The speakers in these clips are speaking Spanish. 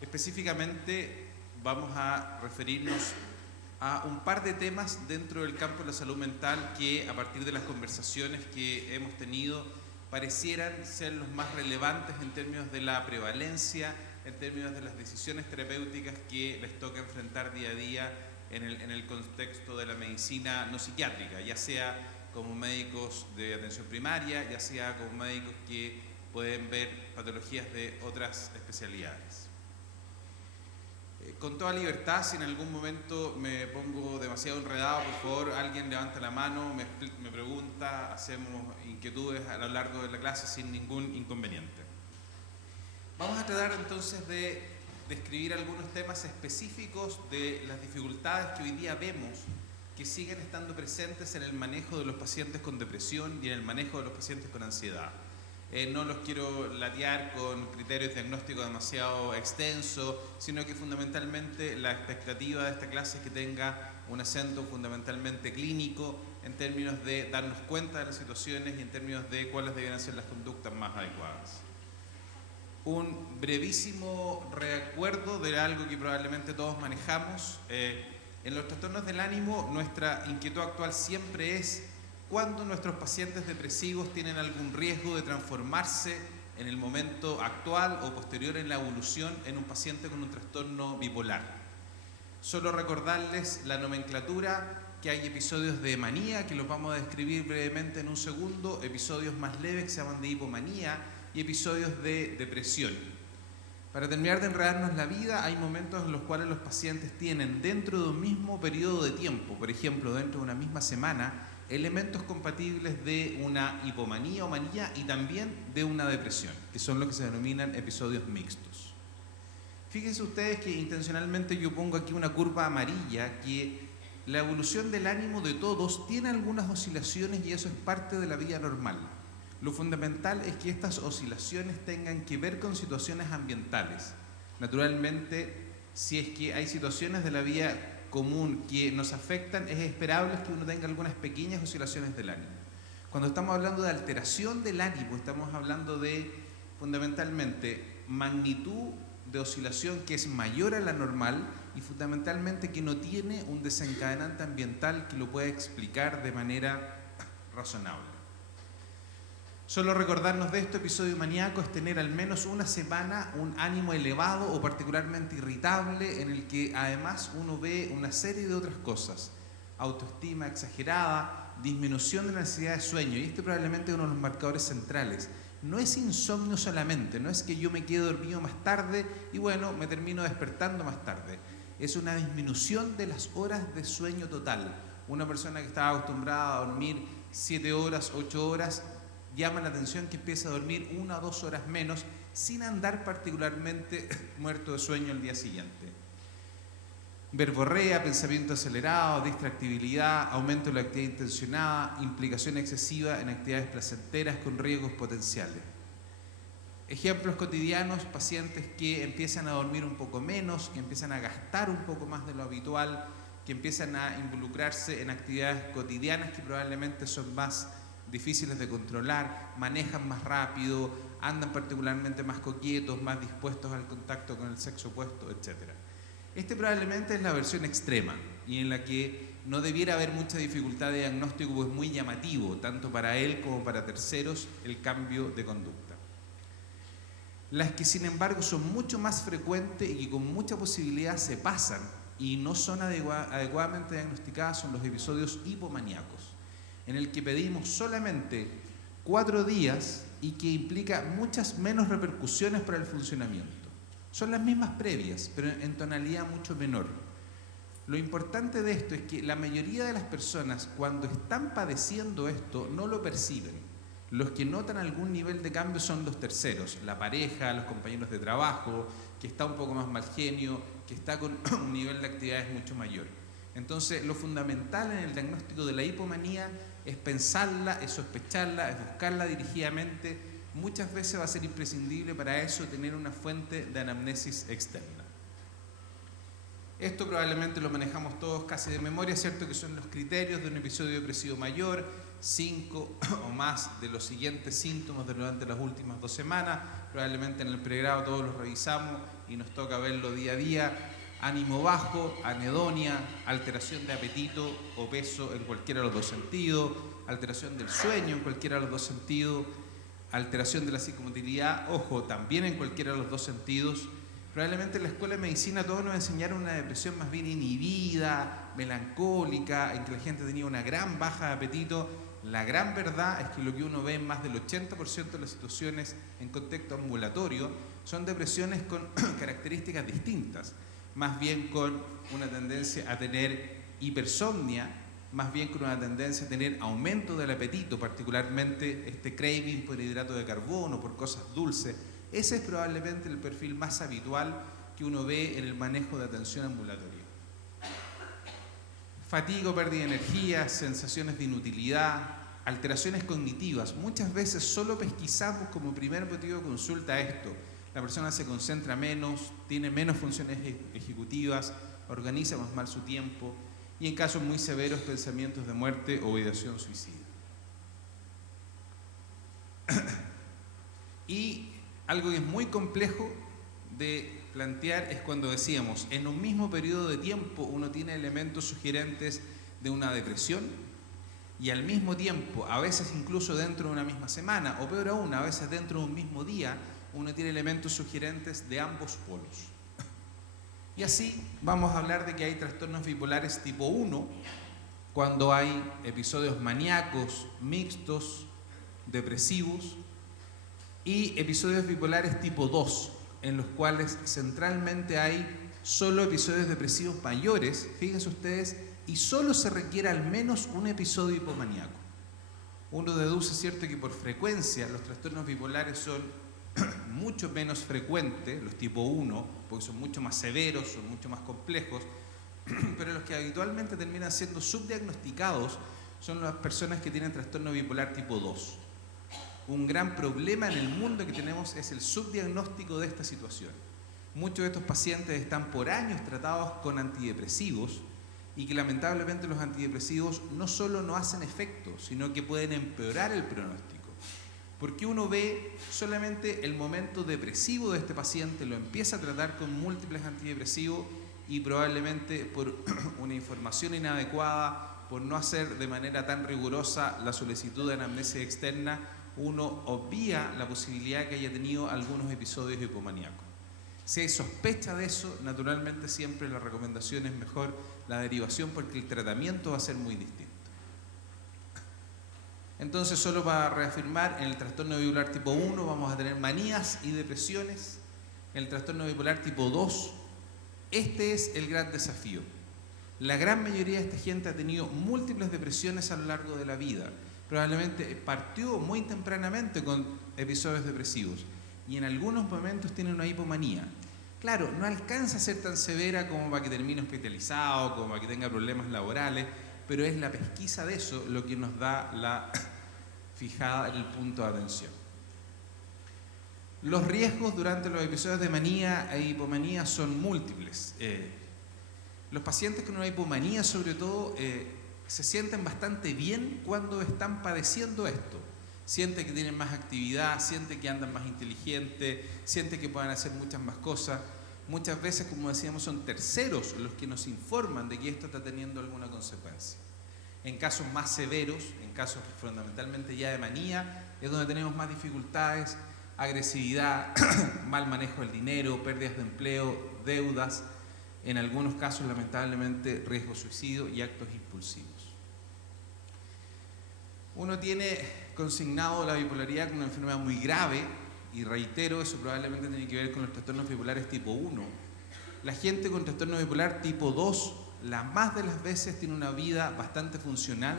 Específicamente vamos a referirnos a un par de temas dentro del campo de la salud mental que, a partir de las conversaciones que hemos tenido, parecieran ser los más relevantes en términos de la prevalencia, en términos de las decisiones terapéuticas que les toca enfrentar día a día en el contexto de la medicina no psiquiátrica, ya sea como médicos de atención primaria, ya sea como médicos que pueden ver patologías de otras especialidades. Con toda libertad, si en algún momento me pongo demasiado enredado, por favor, alguien levanta la mano, me pregunta, hacemos inquietudes a lo largo de la clase sin ningún inconveniente. Vamos a tratar entonces de describir algunos temas específicos de las dificultades que hoy día vemos que siguen estando presentes en el manejo de los pacientes con depresión y en el manejo de los pacientes con ansiedad. No los quiero latear con criterios diagnósticos demasiado extensos, sino que fundamentalmente la expectativa de esta clase es que tenga un acento fundamentalmente clínico en términos de darnos cuenta de las situaciones y en términos de cuáles deberían ser las conductas más adecuadas. Un brevísimo recuerdo de algo que probablemente todos manejamos. En los trastornos del ánimo, nuestra inquietud actual siempre es cuando nuestros pacientes depresivos tienen algún riesgo de transformarse en el momento actual o posterior en la evolución en un paciente con un trastorno bipolar. Solo recordarles la nomenclatura, que hay episodios de manía, que los vamos a describir brevemente en un segundo, episodios más leves que se llaman de hipomanía y episodios de depresión. Para terminar de enredarnos la vida, hay momentos en los cuales los pacientes tienen dentro de un mismo periodo de tiempo, por ejemplo, dentro de una misma semana, elementos compatibles de una hipomanía o manía y también de una depresión, que son los que se denominan episodios mixtos. Fíjense ustedes que intencionalmente yo pongo aquí una curva amarilla, que la evolución del ánimo de todos tiene algunas oscilaciones y eso es parte de la vida normal. Lo fundamental es que estas oscilaciones tengan que ver con situaciones ambientales. Naturalmente, si es que hay situaciones de la vida común que nos afectan, es esperable que uno tenga algunas pequeñas oscilaciones del ánimo. Cuando estamos hablando de alteración del ánimo, estamos hablando de fundamentalmente magnitud de oscilación que es mayor a la normal y fundamentalmente que no tiene un desencadenante ambiental que lo pueda explicar de manera razonable. Solo recordarnos de esto, episodio maníaco es tener al menos una semana un ánimo elevado o particularmente irritable en el que además uno ve una serie de otras cosas. Autoestima exagerada, disminución de la necesidad de sueño, y este probablemente es uno de los marcadores centrales. No es insomnio solamente, no es que yo me quede dormido más tarde y bueno, me termino despertando más tarde. Es una disminución de las horas de sueño total. Una persona que estaba acostumbrada a dormir 7 horas, 8 horas, llama la atención que empieza a dormir 1 o 2 horas menos sin andar particularmente muerto de sueño el día siguiente. Verborrea, pensamiento acelerado, distractibilidad, aumento de la actividad intencionada, implicación excesiva en actividades placenteras con riesgos potenciales. Ejemplos cotidianos, pacientes que empiezan a dormir un poco menos, que empiezan a gastar un poco más de lo habitual, que empiezan a involucrarse en actividades cotidianas que probablemente son más difíciles de controlar, manejan más rápido, andan particularmente más coquietos, más dispuestos al contacto con el sexo opuesto, etc. Este probablemente es la versión extrema y en la que no debiera haber mucha dificultad de diagnóstico, pues es muy llamativo, tanto para él como para terceros, el cambio de conducta. Las que sin embargo son mucho más frecuentes y que con mucha posibilidad se pasan y no son adecuadamente diagnosticadas son los episodios hipomaníacos, en el que pedimos solamente 4 días y que implica muchas menos repercusiones para el funcionamiento. Son las mismas previas, pero en tonalidad mucho menor. Lo importante de esto es que la mayoría de las personas, cuando están padeciendo esto, no lo perciben. Los que notan algún nivel de cambio son los terceros, la pareja, los compañeros de trabajo, que está un poco más mal genio, que está con un nivel de actividades mucho mayor. Entonces, lo fundamental en el diagnóstico de la hipomanía es pensarla, es sospecharla, es buscarla dirigidamente. Muchas veces va a ser imprescindible para eso tener una fuente de anamnesis externa. Esto probablemente lo manejamos todos casi de memoria, ¿cierto? Que son los criterios de un episodio depresivo mayor, 5 o más de los siguientes síntomas durante las últimas 2 semanas. Probablemente en el pregrado todos los revisamos y nos toca verlo día a día. Ánimo bajo, anedonia, alteración de apetito o peso en cualquiera de los dos sentidos, alteración del sueño en cualquiera de los dos sentidos, alteración de la psicomotilidad, ojo, también en cualquiera de los dos sentidos. Probablemente en la escuela de medicina todos nos enseñaron una depresión más bien inhibida, melancólica, en que la gente tenía una gran baja de apetito. La gran verdad es que lo que uno ve en más del 80% de las situaciones en contexto ambulatorio son depresiones con características distintas, más bien con una tendencia a tener hipersomnia, más bien con una tendencia a tener aumento del apetito, particularmente este craving por hidrato de carbono, por cosas dulces. Ese es probablemente el perfil más habitual que uno ve en el manejo de atención ambulatoria. Fatiga, pérdida de energía, sensaciones de inutilidad, alteraciones cognitivas. Muchas veces solo pesquisamos como primer motivo de consulta esto. La persona se concentra menos, tiene menos funciones ejecutivas, organiza más mal su tiempo y en casos muy severos pensamientos de muerte o ideación suicida. Y algo que es muy complejo de plantear es cuando decíamos, en un mismo periodo de tiempo uno tiene elementos sugerentes de una depresión y al mismo tiempo, a veces incluso dentro de una misma semana, o peor aún, a veces dentro de un mismo día, uno tiene elementos sugerentes de ambos polos. Y así vamos a hablar de que hay trastornos bipolares tipo 1, cuando hay episodios maníacos, mixtos, depresivos, y episodios bipolares tipo 2, en los cuales centralmente hay solo episodios depresivos mayores, fíjense ustedes, y solo se requiere al menos un episodio hipomaníaco. Uno deduce, ¿cierto?, que por frecuencia los trastornos bipolares son mucho menos frecuentes, los tipo 1, porque son mucho más severos, son mucho más complejos, pero los que habitualmente terminan siendo subdiagnosticados son las personas que tienen trastorno bipolar tipo 2. Un gran problema en el mundo que tenemos es el subdiagnóstico de esta situación. Muchos de estos pacientes están por años tratados con antidepresivos y que lamentablemente los antidepresivos no solo no hacen efecto, sino que pueden empeorar el pronóstico. Porque uno ve solamente el momento depresivo de este paciente, lo empieza a tratar con múltiples antidepresivos y probablemente por una información inadecuada, por no hacer de manera tan rigurosa la solicitud de anamnesis externa, uno obvia la posibilidad de que haya tenido algunos episodios hipomaníacos. Si hay sospecha de eso, naturalmente siempre la recomendación es mejor la derivación porque el tratamiento va a ser muy distinto. Entonces, solo para reafirmar, en el trastorno bipolar tipo 1 vamos a tener manías y depresiones. En el trastorno bipolar tipo 2, este es el gran desafío. La gran mayoría de esta gente ha tenido múltiples depresiones a lo largo de la vida. Probablemente partió muy tempranamente con episodios depresivos y en algunos momentos tiene una hipomanía. Claro, no alcanza a ser tan severa como para que termine hospitalizado, como para que tenga problemas laborales, pero es la pesquisa de eso lo que nos da la fijada en el punto de atención. Los riesgos durante los episodios de manía e hipomanía son múltiples. Los pacientes con una hipomanía, sobre todo, se sienten bastante bien cuando están padeciendo esto. Sienten que tienen más actividad, sienten que andan más inteligentes, sienten que pueden hacer muchas más cosas. Muchas veces, como decíamos, son terceros los que nos informan de que esto está teniendo alguna consecuencia. En casos más severos, en casos fundamentalmente ya de manía, es donde tenemos más dificultades, agresividad, mal manejo del dinero, pérdidas de empleo, deudas, en algunos casos lamentablemente riesgo suicidio y actos impulsivos. Uno tiene consignado la bipolaridad como una enfermedad muy grave y reitero, eso probablemente tiene que ver con los trastornos bipolares tipo 1. La gente con trastorno bipolar tipo 2, la más de las veces tiene una vida bastante funcional.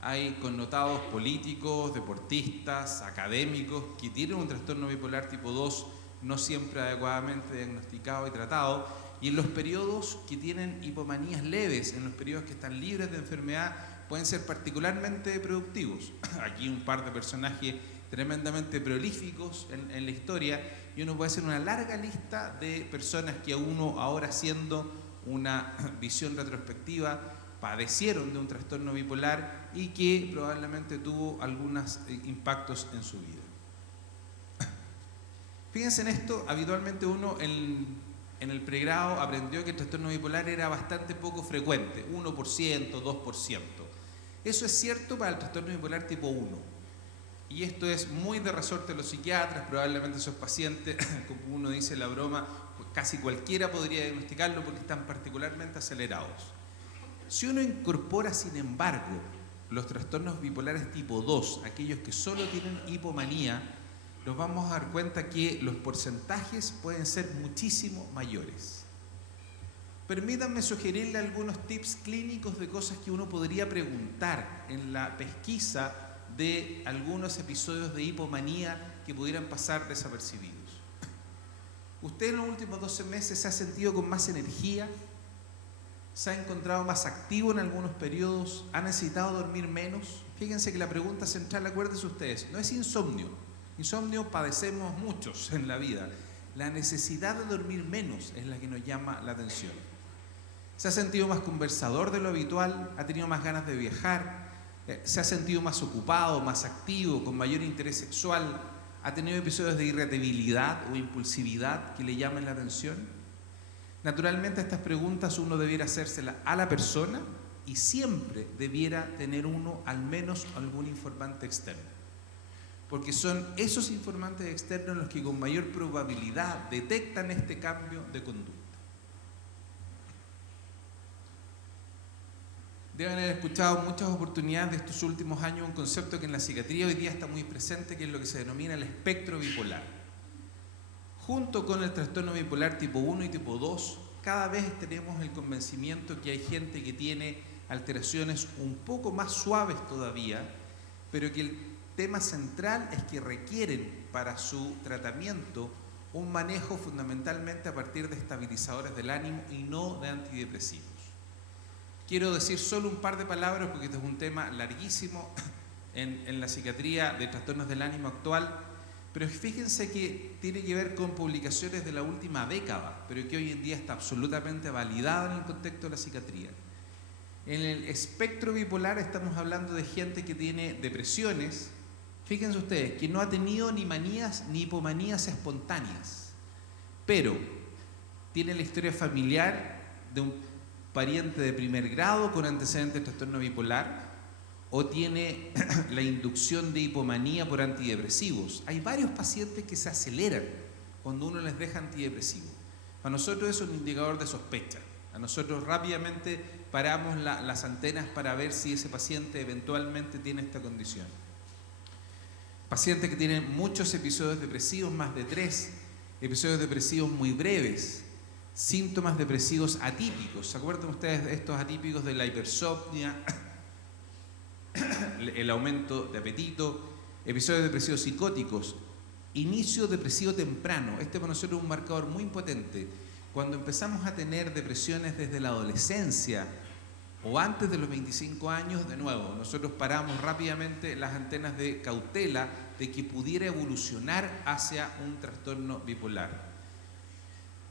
Hay connotados políticos, deportistas, académicos que tienen un trastorno bipolar tipo 2 no siempre adecuadamente diagnosticado y tratado, y en los periodos que tienen hipomanías leves, en los periodos que están libres de enfermedad, pueden ser particularmente productivos. Aquí un par de personajes tremendamente prolíficos en la historia, y uno puede hacer una larga lista de personas que a uno ahora haciendo una visión retrospectiva padecieron de un trastorno bipolar y que probablemente tuvo algunos impactos en su vida. Fíjense en esto, habitualmente uno en el pregrado aprendió que el trastorno bipolar era bastante poco frecuente, 1%, 2%. Eso es cierto para el trastorno bipolar tipo 1. Y esto es muy de resorte de los psiquiatras, probablemente esos pacientes, como uno dice la broma, pues casi cualquiera podría diagnosticarlo porque están particularmente acelerados. Si uno incorpora, sin embargo, los trastornos bipolares tipo 2, aquellos que solo tienen hipomanía, nos vamos a dar cuenta que los porcentajes pueden ser muchísimo mayores. Permítanme sugerirle algunos tips clínicos de cosas que uno podría preguntar en la pesquisa de algunos episodios de hipomanía que pudieran pasar desapercibidos. ¿Usted en los últimos 12 meses se ha sentido con más energía? ¿Se ha encontrado más activo en algunos periodos? ¿Ha necesitado dormir menos? Fíjense que la pregunta central, acuérdense ustedes, no es insomnio. Insomnio padecemos muchos en la vida. La necesidad de dormir menos es la que nos llama la atención. ¿Se ha sentido más conversador de lo habitual? ¿Ha tenido más ganas de viajar? ¿Se ha sentido más ocupado, más activo, con mayor interés sexual? ¿Ha tenido episodios de irritabilidad o impulsividad que le llamen la atención? Naturalmente, estas preguntas uno debiera hacérselas a la persona y siempre debiera tener uno al menos algún informante externo. Porque son esos informantes externos los que con mayor probabilidad detectan este cambio de conducta. Deben haber escuchado muchas oportunidades de estos últimos años un concepto que en la psiquiatría hoy día está muy presente, que es lo que se denomina el espectro bipolar. Junto con el trastorno bipolar tipo 1 y tipo 2, cada vez tenemos el convencimiento que hay gente que tiene alteraciones un poco más suaves todavía, pero que el tema central es que requieren para su tratamiento un manejo fundamentalmente a partir de estabilizadores del ánimo y no de antidepresivos. Quiero decir solo un par de palabras porque este es un tema larguísimo en la psiquiatría de trastornos del ánimo actual, pero fíjense que tiene que ver con publicaciones de la última década, pero que hoy en día está absolutamente validada en el contexto de la psiquiatría. En el espectro bipolar estamos hablando de gente que tiene depresiones. Fíjense ustedes, que no ha tenido ni manías ni hipomanías espontáneas, pero tiene la historia familiar de un pariente de primer grado con antecedentes de trastorno bipolar o tiene la inducción de hipomanía por antidepresivos. Hay varios pacientes que se aceleran cuando uno les deja antidepresivos. Para nosotros eso es un indicador de sospecha. A nosotros rápidamente paramos las antenas para ver si ese paciente eventualmente tiene esta condición. Pacientes que tienen muchos episodios depresivos, más de 3, episodios depresivos muy breves, síntomas depresivos atípicos. ¿Se acuerdan ustedes de estos atípicos de la hipersomnia, el aumento de apetito, episodios depresivos psicóticos, inicio depresivo temprano? Este para nosotros es un marcador muy potente. Cuando empezamos a tener depresiones desde la adolescencia o antes de los 25 años, de nuevo, nosotros paramos rápidamente las antenas de cautela de que pudiera evolucionar hacia un trastorno bipolar.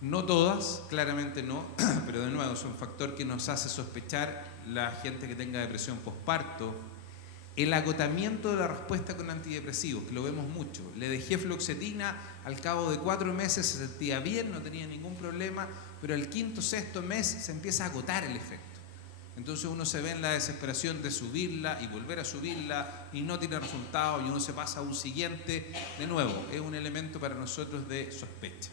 No todas, claramente no, pero de nuevo es un factor que nos hace sospechar la gente que tenga depresión posparto. El agotamiento de la respuesta con antidepresivos, que lo vemos mucho. Le dejé fluoxetina, al cabo de 4 meses se sentía bien, no tenía ningún problema, pero al quinto, sexto mes se empieza a agotar el efecto. Entonces uno se ve en la desesperación de subirla y volver a subirla y no tiene resultado y uno se pasa a un siguiente. De nuevo, es un elemento para nosotros de sospecha.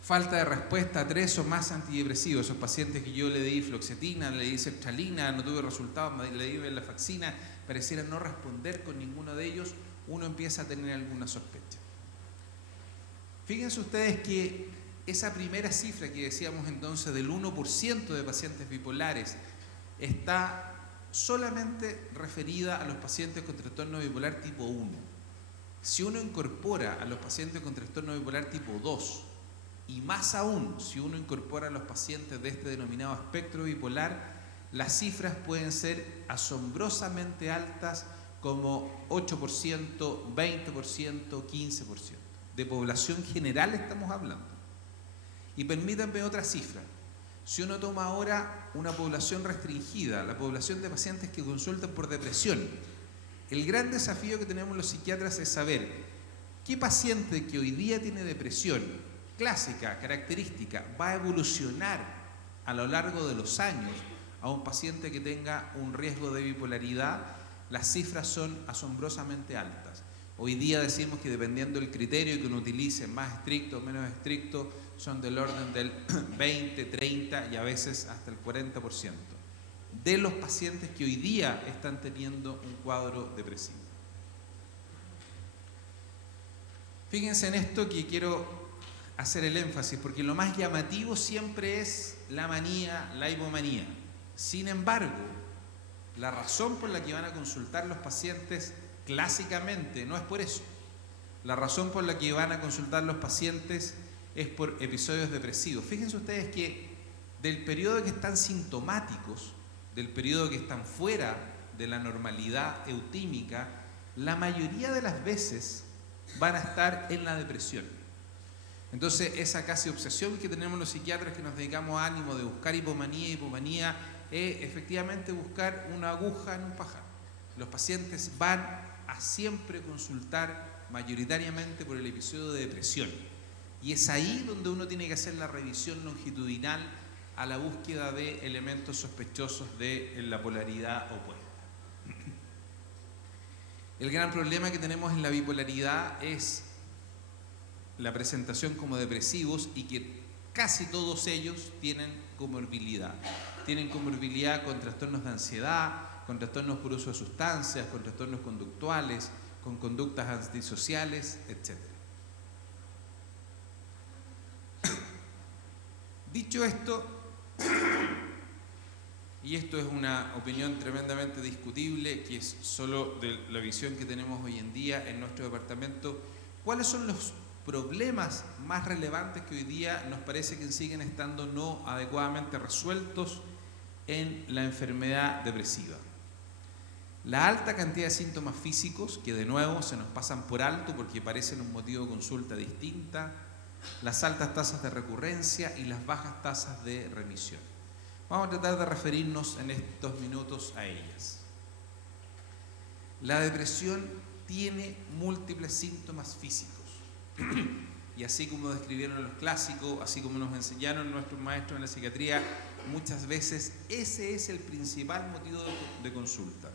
Falta de respuesta a 3 o más antidepresivos. Esos pacientes que yo le di fluoxetina, le di sertralina, no tuve resultados, le di venlafaxina, pareciera no responder con ninguno de ellos, uno empieza a tener alguna sospecha. Fíjense ustedes que esa primera cifra que decíamos entonces del 1% de pacientes bipolares está solamente referida a los pacientes con trastorno bipolar tipo 1. Si uno incorpora a los pacientes con trastorno bipolar tipo 2, y más aún, si uno incorpora a los pacientes de este denominado espectro bipolar, las cifras pueden ser asombrosamente altas, como 8%, 20%, 15%. De población general estamos hablando. Y permítanme otra cifra. Si uno toma ahora una población restringida, la población de pacientes que consultan por depresión, el gran desafío que tenemos los psiquiatras es saber qué paciente que hoy día tiene depresión clásica, característica, va a evolucionar a lo largo de los años a un paciente que tenga un riesgo de bipolaridad. Las cifras son asombrosamente altas. Hoy día decimos que dependiendo del criterio que uno utilice, más estricto o menos estricto, son del orden del 20, 30 y a veces hasta el 40% de los pacientes que hoy día están teniendo un cuadro depresivo. Fíjense en esto que quiero hacer el énfasis, porque lo más llamativo siempre es la manía, la hipomanía. Sin embargo, la razón por la que van a consultar los pacientes clásicamente no es por eso. La razón por la que van a consultar los pacientes es por episodios depresivos. Fíjense ustedes que del periodo que están sintomáticos, del periodo que están fuera de la normalidad eutímica, la mayoría de las veces van a estar en la depresión. Entonces, esa casi obsesión que tenemos los psiquiatras que nos dedicamos a ánimo de buscar hipomanía, es efectivamente buscar una aguja en un pajar. Los pacientes van a siempre consultar mayoritariamente por el episodio de depresión. Y es ahí donde uno tiene que hacer la revisión longitudinal a la búsqueda de elementos sospechosos de la polaridad opuesta. El gran problema que tenemos en la bipolaridad es la presentación como depresivos y que casi todos ellos tienen comorbilidad. Tienen comorbilidad con trastornos de ansiedad, con trastornos por uso de sustancias, con trastornos conductuales, con conductas antisociales, etc. Dicho esto, y esto es una opinión tremendamente discutible, que es solo de la visión que tenemos hoy en día en nuestro departamento, ¿cuáles son los problemas más relevantes que hoy día nos parece que siguen estando no adecuadamente resueltos en la enfermedad depresiva? La alta cantidad de síntomas físicos, que de nuevo se nos pasan por alto porque parecen un motivo de consulta distinta, las altas tasas de recurrencia y las bajas tasas de remisión. Vamos a tratar de referirnos en estos minutos a ellas. La depresión tiene múltiples síntomas físicos. Y así como describieron los clásicos, así como nos enseñaron nuestros maestros en la psiquiatría, muchas veces ese es el principal motivo de consulta.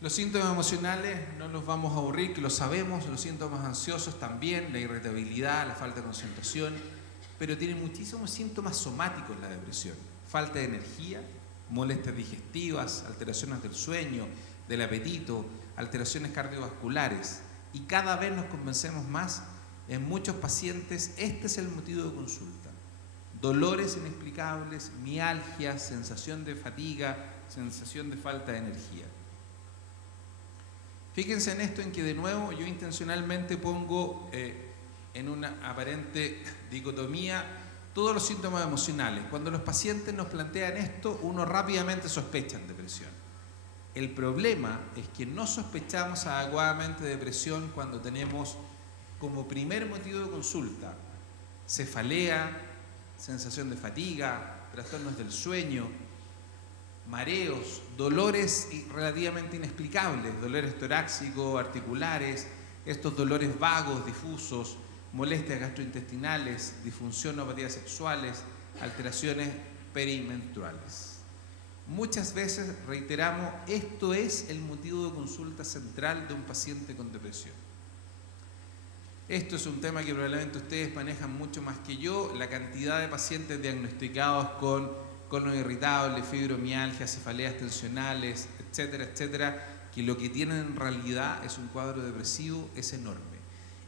Los síntomas emocionales no los vamos a aburrir, que lo sabemos, los síntomas ansiosos también, la irritabilidad, la falta de concentración, pero tiene muchísimos síntomas somáticos la depresión. Falta de energía, molestias digestivas, alteraciones del sueño, del apetito, alteraciones cardiovasculares. Y cada vez nos convencemos más, en muchos pacientes este es el motivo de consulta. Dolores inexplicables, mialgia, sensación de fatiga, sensación de falta de energía. Fíjense en esto, en que de nuevo yo intencionalmente pongo en una aparente dicotomía todos los síntomas emocionales. Cuando los pacientes nos plantean esto, uno rápidamente sospecha en depresión. El problema es que no sospechamos adecuadamente de depresión cuando tenemos como primer motivo de consulta cefalea, sensación de fatiga, trastornos del sueño, mareos, dolores relativamente inexplicables, dolores torácicos, articulares, estos dolores vagos, difusos, molestias gastrointestinales, disfunción o apatías sexuales, alteraciones perimenstruales. Muchas veces reiteramos, esto es el motivo de consulta central de un paciente con depresión. Esto es un tema que probablemente ustedes manejan mucho más que yo, la cantidad de pacientes diagnosticados con colon irritable, fibromialgia, cefaleas tensionales, etcétera, etcétera, que lo que tienen en realidad es un cuadro depresivo, es enorme.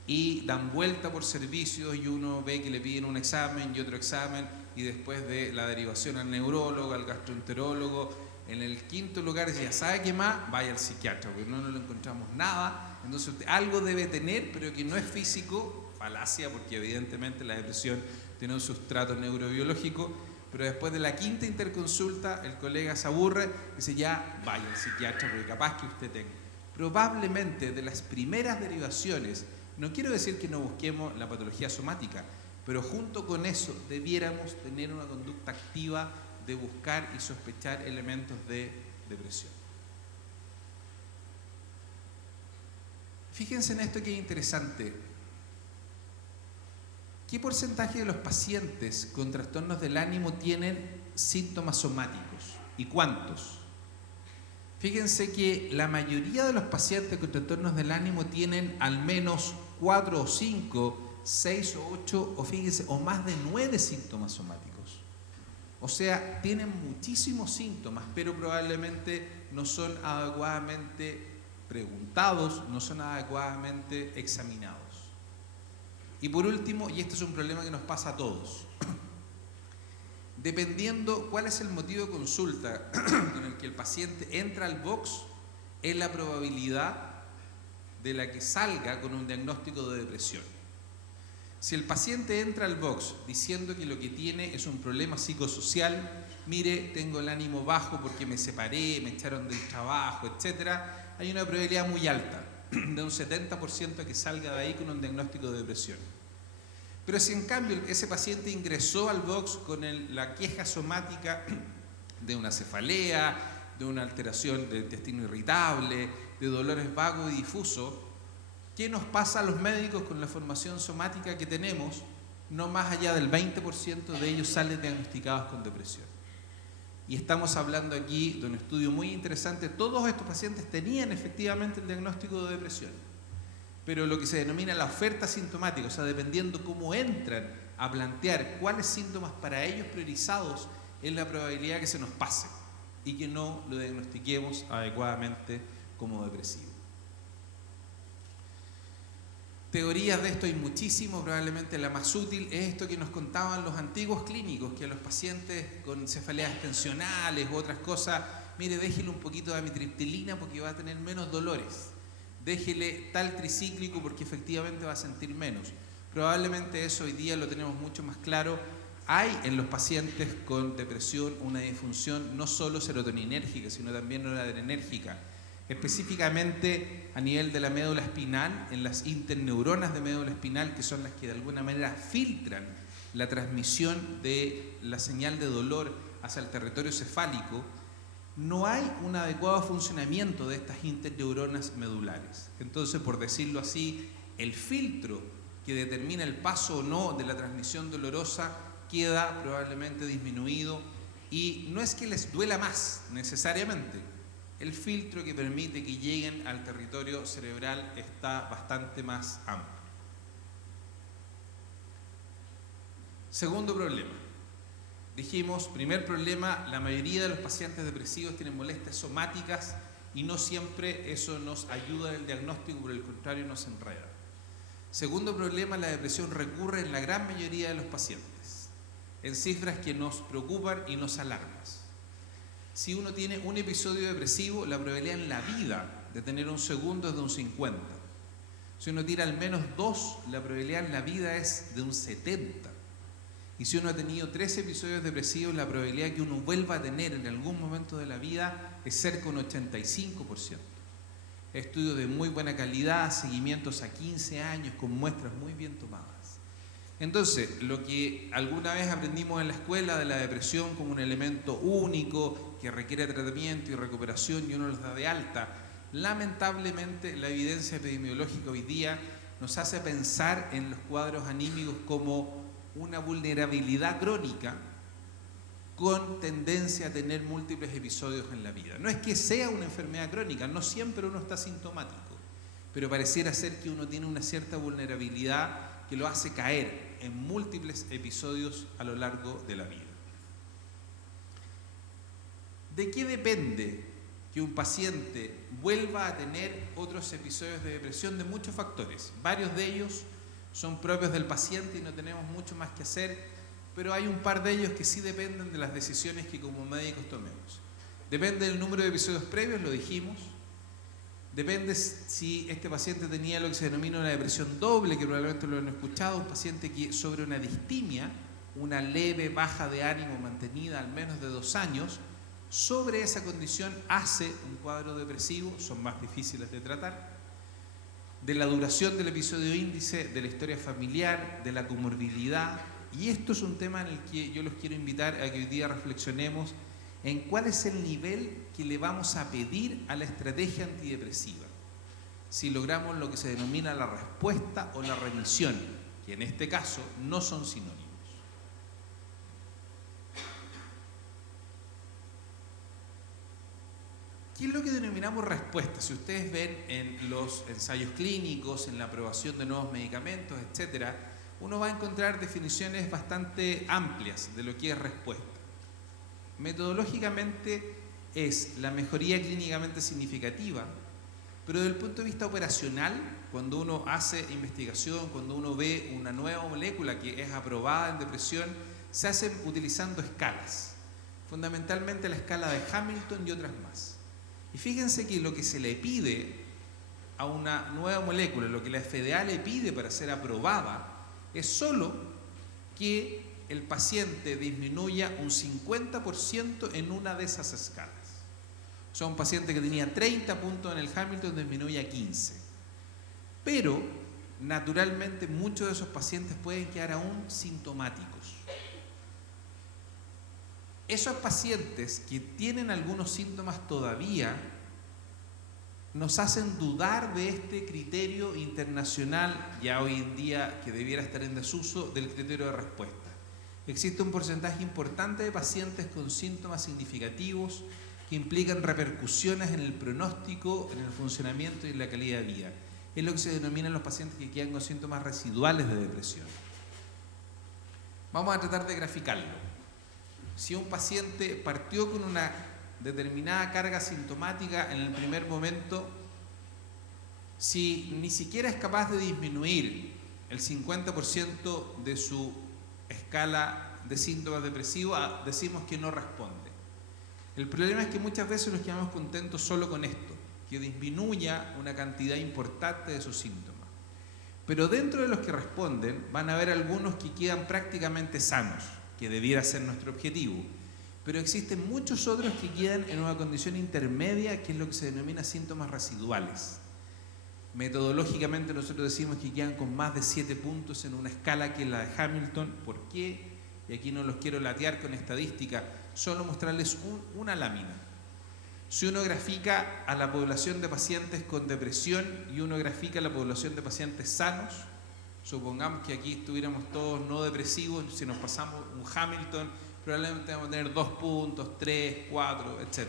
Y dan vuelta por servicios y uno ve que le piden un examen y otro examen, y después de la derivación al neurólogo, al gastroenterólogo, en el quinto lugar dice, ya sabe qué más, vaya al psiquiatra, porque no le encontramos nada. Entonces usted algo debe tener, pero que no es físico, falacia, porque evidentemente la depresión tiene un sustrato neurobiológico. Pero después de la quinta interconsulta, el colega se aburre y dice, ya vaya al psiquiatra, porque capaz que usted tenga. Probablemente de las primeras derivaciones, no quiero decir que no busquemos la patología somática, Pero junto con eso debiéramos tener una conducta activa de buscar y sospechar elementos de depresión. Fíjense en esto que es interesante. ¿Qué porcentaje de los pacientes con trastornos del ánimo tienen síntomas somáticos? ¿Y cuántos? Fíjense que la mayoría de los pacientes con trastornos del ánimo tienen al menos 4 o 5, 6 o 8, o fíjense, o más de 9 síntomas somáticos. O sea, tienen muchísimos síntomas, pero probablemente no son adecuadamente preguntados, no son adecuadamente examinados. Y por último, y este es un problema que nos pasa a todos, dependiendo cuál es el motivo de consulta con el que el paciente entra al box, es la probabilidad de la que salga con un diagnóstico de depresión. Si el paciente entra al box diciendo que lo que tiene es un problema psicosocial, mire, tengo el ánimo bajo porque me separé, me echaron del trabajo, etc., hay una probabilidad muy alta, de un 70% de que salga de ahí con un diagnóstico de depresión. Pero si en cambio ese paciente ingresó al box con la queja somática de una cefalea, de una alteración del intestino irritable, de dolores vagos y difusos, ¿qué nos pasa a los médicos con la formación somática que tenemos? No más allá del 20% de ellos salen diagnosticados con depresión. Y estamos hablando aquí de un estudio muy interesante. Todos estos pacientes tenían efectivamente el diagnóstico de depresión, pero lo que se denomina la oferta sintomática, o sea, dependiendo cómo entran a plantear cuáles síntomas para ellos priorizados, es la probabilidad que se nos pase y que no lo diagnostiquemos adecuadamente como depresivo. Teorías de esto hay muchísimo, probablemente la más útil es esto que nos contaban los antiguos clínicos, que a los pacientes con cefaleas tensionales u otras cosas, mire, déjele un poquito de amitriptilina porque va a tener menos dolores, déjele tal tricíclico porque efectivamente va a sentir menos. Probablemente eso hoy día lo tenemos mucho más claro. Hay en los pacientes con depresión una disfunción no solo serotoninérgica, sino también noradrenérgica. Específicamente a nivel de la médula espinal, en las interneuronas de médula espinal, que son las que de alguna manera filtran la transmisión de la señal de dolor hacia el territorio cefálico, no hay un adecuado funcionamiento de estas interneuronas medulares. Entonces, por decirlo así, el filtro que determina el paso o no de la transmisión dolorosa queda probablemente disminuido, y no es que les duela más necesariamente, el filtro que permite que lleguen al territorio cerebral está bastante más amplio. Segundo problema. Dijimos, primer problema, la mayoría de los pacientes depresivos tienen molestias somáticas y no siempre eso nos ayuda en el diagnóstico, por el contrario nos enreda. Segundo problema, la depresión recurre en la gran mayoría de los pacientes, en cifras que nos preocupan y nos alarman. Si uno tiene un episodio depresivo, la probabilidad en la vida de tener un segundo es de un 50. Si uno tira al menos 2, la probabilidad en la vida es de un 70. Y si uno ha tenido 3 episodios depresivos, la probabilidad que uno vuelva a tener en algún momento de la vida es cerca de un 85%. Estudios de muy buena calidad, seguimientos a 15 años con muestras muy bien tomadas. Entonces, lo que alguna vez aprendimos en la escuela de la depresión como un elemento único que requiere tratamiento y recuperación y uno los da de alta, lamentablemente la evidencia epidemiológica hoy día nos hace pensar en los cuadros anímicos como una vulnerabilidad crónica con tendencia a tener múltiples episodios en la vida. No es que sea una enfermedad crónica, no siempre uno está sintomático, pero pareciera ser que uno tiene una cierta vulnerabilidad que lo hace caer en múltiples episodios a lo largo de la vida. ¿De qué depende que un paciente vuelva a tener otros episodios de depresión? De muchos factores. Varios de ellos son propios del paciente y no tenemos mucho más que hacer, pero hay un par de ellos que sí dependen de las decisiones que como médicos tomemos. Depende del número de episodios previos, lo dijimos. Depende si este paciente tenía lo que se denomina una depresión doble, que probablemente lo han escuchado, un paciente que sobre una distimia, una leve baja de ánimo mantenida al menos de 2 años, sobre esa condición hace un cuadro depresivo, son más difíciles de tratar. de la duración del episodio índice, de la historia familiar, de la comorbilidad. Y esto es un tema en el que yo los quiero invitar a que hoy día reflexionemos en cuál es el nivel que le vamos a pedir a la estrategia antidepresiva. Si logramos lo que se denomina la respuesta o la remisión, que en este caso no son sinónimos. ¿Qué es lo que denominamos respuesta? Si ustedes ven en los ensayos clínicos, en la aprobación de nuevos medicamentos, etcétera, uno va a encontrar definiciones bastante amplias de lo que es respuesta. Metodológicamente es la mejoría clínicamente significativa, pero desde el punto de vista operacional, cuando uno hace investigación, cuando uno ve una nueva molécula que es aprobada en depresión, se hacen utilizando escalas, fundamentalmente la escala de Hamilton y otras más. Y fíjense que lo que se le pide a una nueva molécula, lo que la FDA le pide para ser aprobada, es solo que el paciente disminuya un 50% en una de esas escalas. O sea, un paciente que tenía 30 puntos en el Hamilton disminuye a 15. Pero, naturalmente, muchos de esos pacientes pueden quedar aún sintomáticos. Esos pacientes que tienen algunos síntomas todavía nos hacen dudar de este criterio internacional, ya hoy en día que debiera estar en desuso, del criterio de respuesta. Existe un porcentaje importante de pacientes con síntomas significativos que implican repercusiones en el pronóstico, en el funcionamiento y en la calidad de vida. Es lo que se denominan los pacientes que quedan con síntomas residuales de depresión. Vamos a tratar de graficarlo. Si un paciente partió con una determinada carga sintomática en el primer momento, si ni siquiera es capaz de disminuir el 50% de su escala de síntomas depresivos, decimos que no responde. El problema es que muchas veces nos quedamos contentos solo con esto, que disminuya una cantidad importante de sus síntomas. Pero dentro de los que responden van a haber algunos que quedan prácticamente sanos, que debiera ser nuestro objetivo. Pero existen muchos otros que quedan en una condición intermedia, que es lo que se denomina síntomas residuales. Metodológicamente nosotros decimos que quedan con más de 7 puntos en una escala que es la de Hamilton. ¿Por qué? Y aquí no los quiero latear con estadística, solo mostrarles una lámina. Si uno grafica a la población de pacientes con depresión y uno grafica a la población de pacientes sanos, supongamos que aquí estuviéramos todos no depresivos, si nos pasamos un Hamilton, probablemente vamos a tener 2 puntos, 3, 4, etc.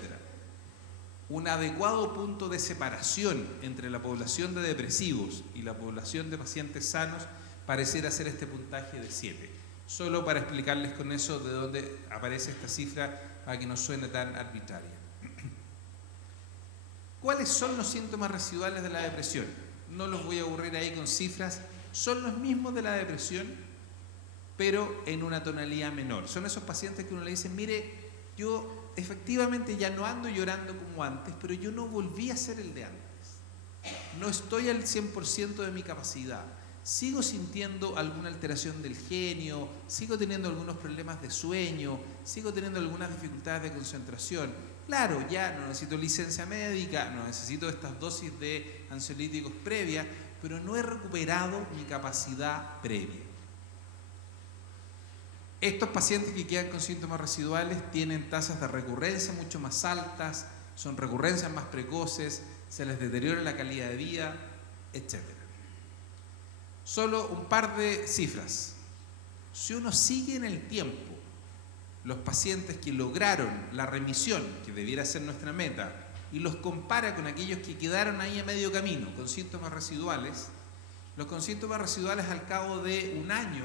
Un adecuado punto de separación entre la población de depresivos y la población de pacientes sanos pareciera ser este puntaje de 7. Solo para explicarles con eso de dónde aparece esta cifra para que no suene tan arbitraria. ¿Cuáles son los síntomas residuales de la depresión? No los voy a aburrir ahí con cifras. Son los mismos de la depresión, pero en una tonalidad menor. Son esos pacientes que uno le dice, mire, yo efectivamente ya no ando llorando como antes, pero yo no volví a ser el de antes. No estoy al 100% de mi capacidad. Sigo sintiendo alguna alteración del genio, sigo teniendo algunos problemas de sueño, sigo teniendo algunas dificultades de concentración. Claro, ya no necesito licencia médica, no necesito estas dosis de ansiolíticos previas, pero no he recuperado mi capacidad previa. Estos pacientes que quedan con síntomas residuales tienen tasas de recurrencia mucho más altas, son recurrencias más precoces, se les deteriora la calidad de vida, etc. Solo un par de cifras. Si uno sigue en el tiempo los pacientes que lograron la remisión, que debiera ser nuestra meta, y los compara con aquellos que quedaron ahí a medio camino con síntomas residuales, los con síntomas residuales al cabo de un año,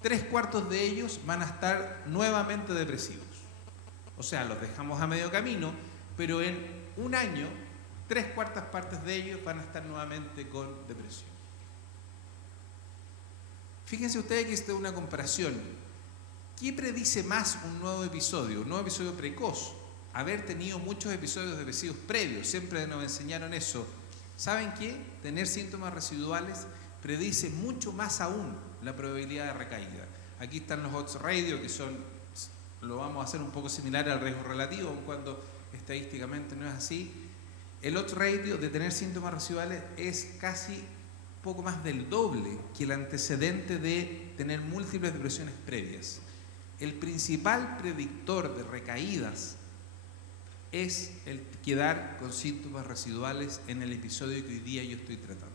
3/4 de ellos van a estar nuevamente depresivos. O sea, los dejamos a medio camino, pero en un año, 3/4 partes de ellos van a estar nuevamente con depresión. Fíjense ustedes que esta es una comparación. ¿Qué predice más un nuevo episodio precoz? Haber tenido muchos episodios depresivos previos, siempre nos enseñaron eso. ¿Saben qué? Tener síntomas residuales predice mucho más aún la probabilidad de recaída. Aquí están los odds ratio, que son, lo vamos a hacer un poco similar al riesgo relativo, cuando estadísticamente no es así. el odds ratio de tener síntomas residuales es casi poco más del doble que el antecedente de tener múltiples depresiones previas. El principal predictor de recaídas es el quedar con síntomas residuales en el episodio que hoy día yo estoy tratando.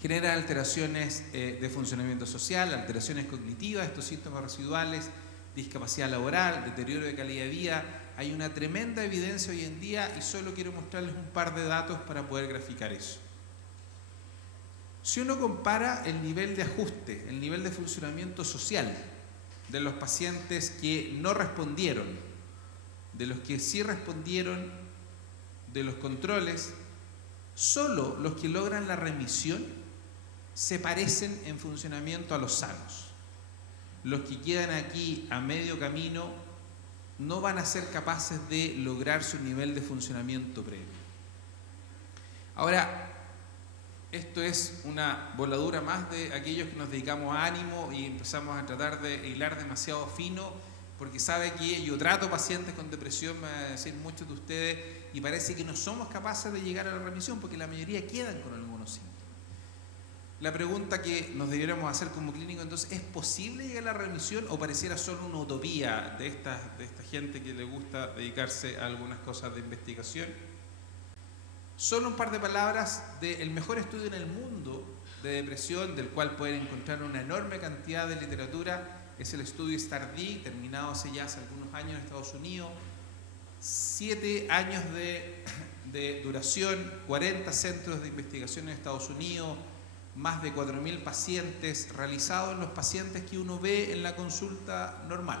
Genera alteraciones de funcionamiento social, alteraciones cognitivas, estos síntomas residuales, discapacidad laboral, deterioro de calidad de vida. Hay una tremenda evidencia hoy en día y solo quiero mostrarles un par de datos para poder graficar eso. Si uno compara el nivel de ajuste, el nivel de funcionamiento social de los pacientes que no respondieron, de los que sí respondieron, de los controles, solo los que logran la remisión se parecen en funcionamiento a los sanos. Los que quedan aquí a medio camino no van a ser capaces de lograr su nivel de funcionamiento previo. Ahora, esto es una voladura más de aquellos que nos dedicamos a ánimo y empezamos a tratar de hilar demasiado fino, porque sabe que yo trato pacientes con depresión, me van a decir muchos de ustedes, y parece que no somos capaces de llegar a la remisión porque la mayoría quedan con algunos síntomas. La pregunta que nos debiéramos hacer como clínico entonces, ¿es posible llegar a la remisión o pareciera solo una utopía de esta gente que le gusta dedicarse a algunas cosas de investigación? Solo un par de palabras del mejor estudio en el mundo de depresión, del cual pueden encontrar una enorme cantidad de literatura, es el estudio STAR*D, terminado hace algunos años en Estados Unidos, 7 años de duración, 40 centros de investigación en Estados Unidos, más de 4.000 pacientes, realizados en los pacientes que uno ve en la consulta normal,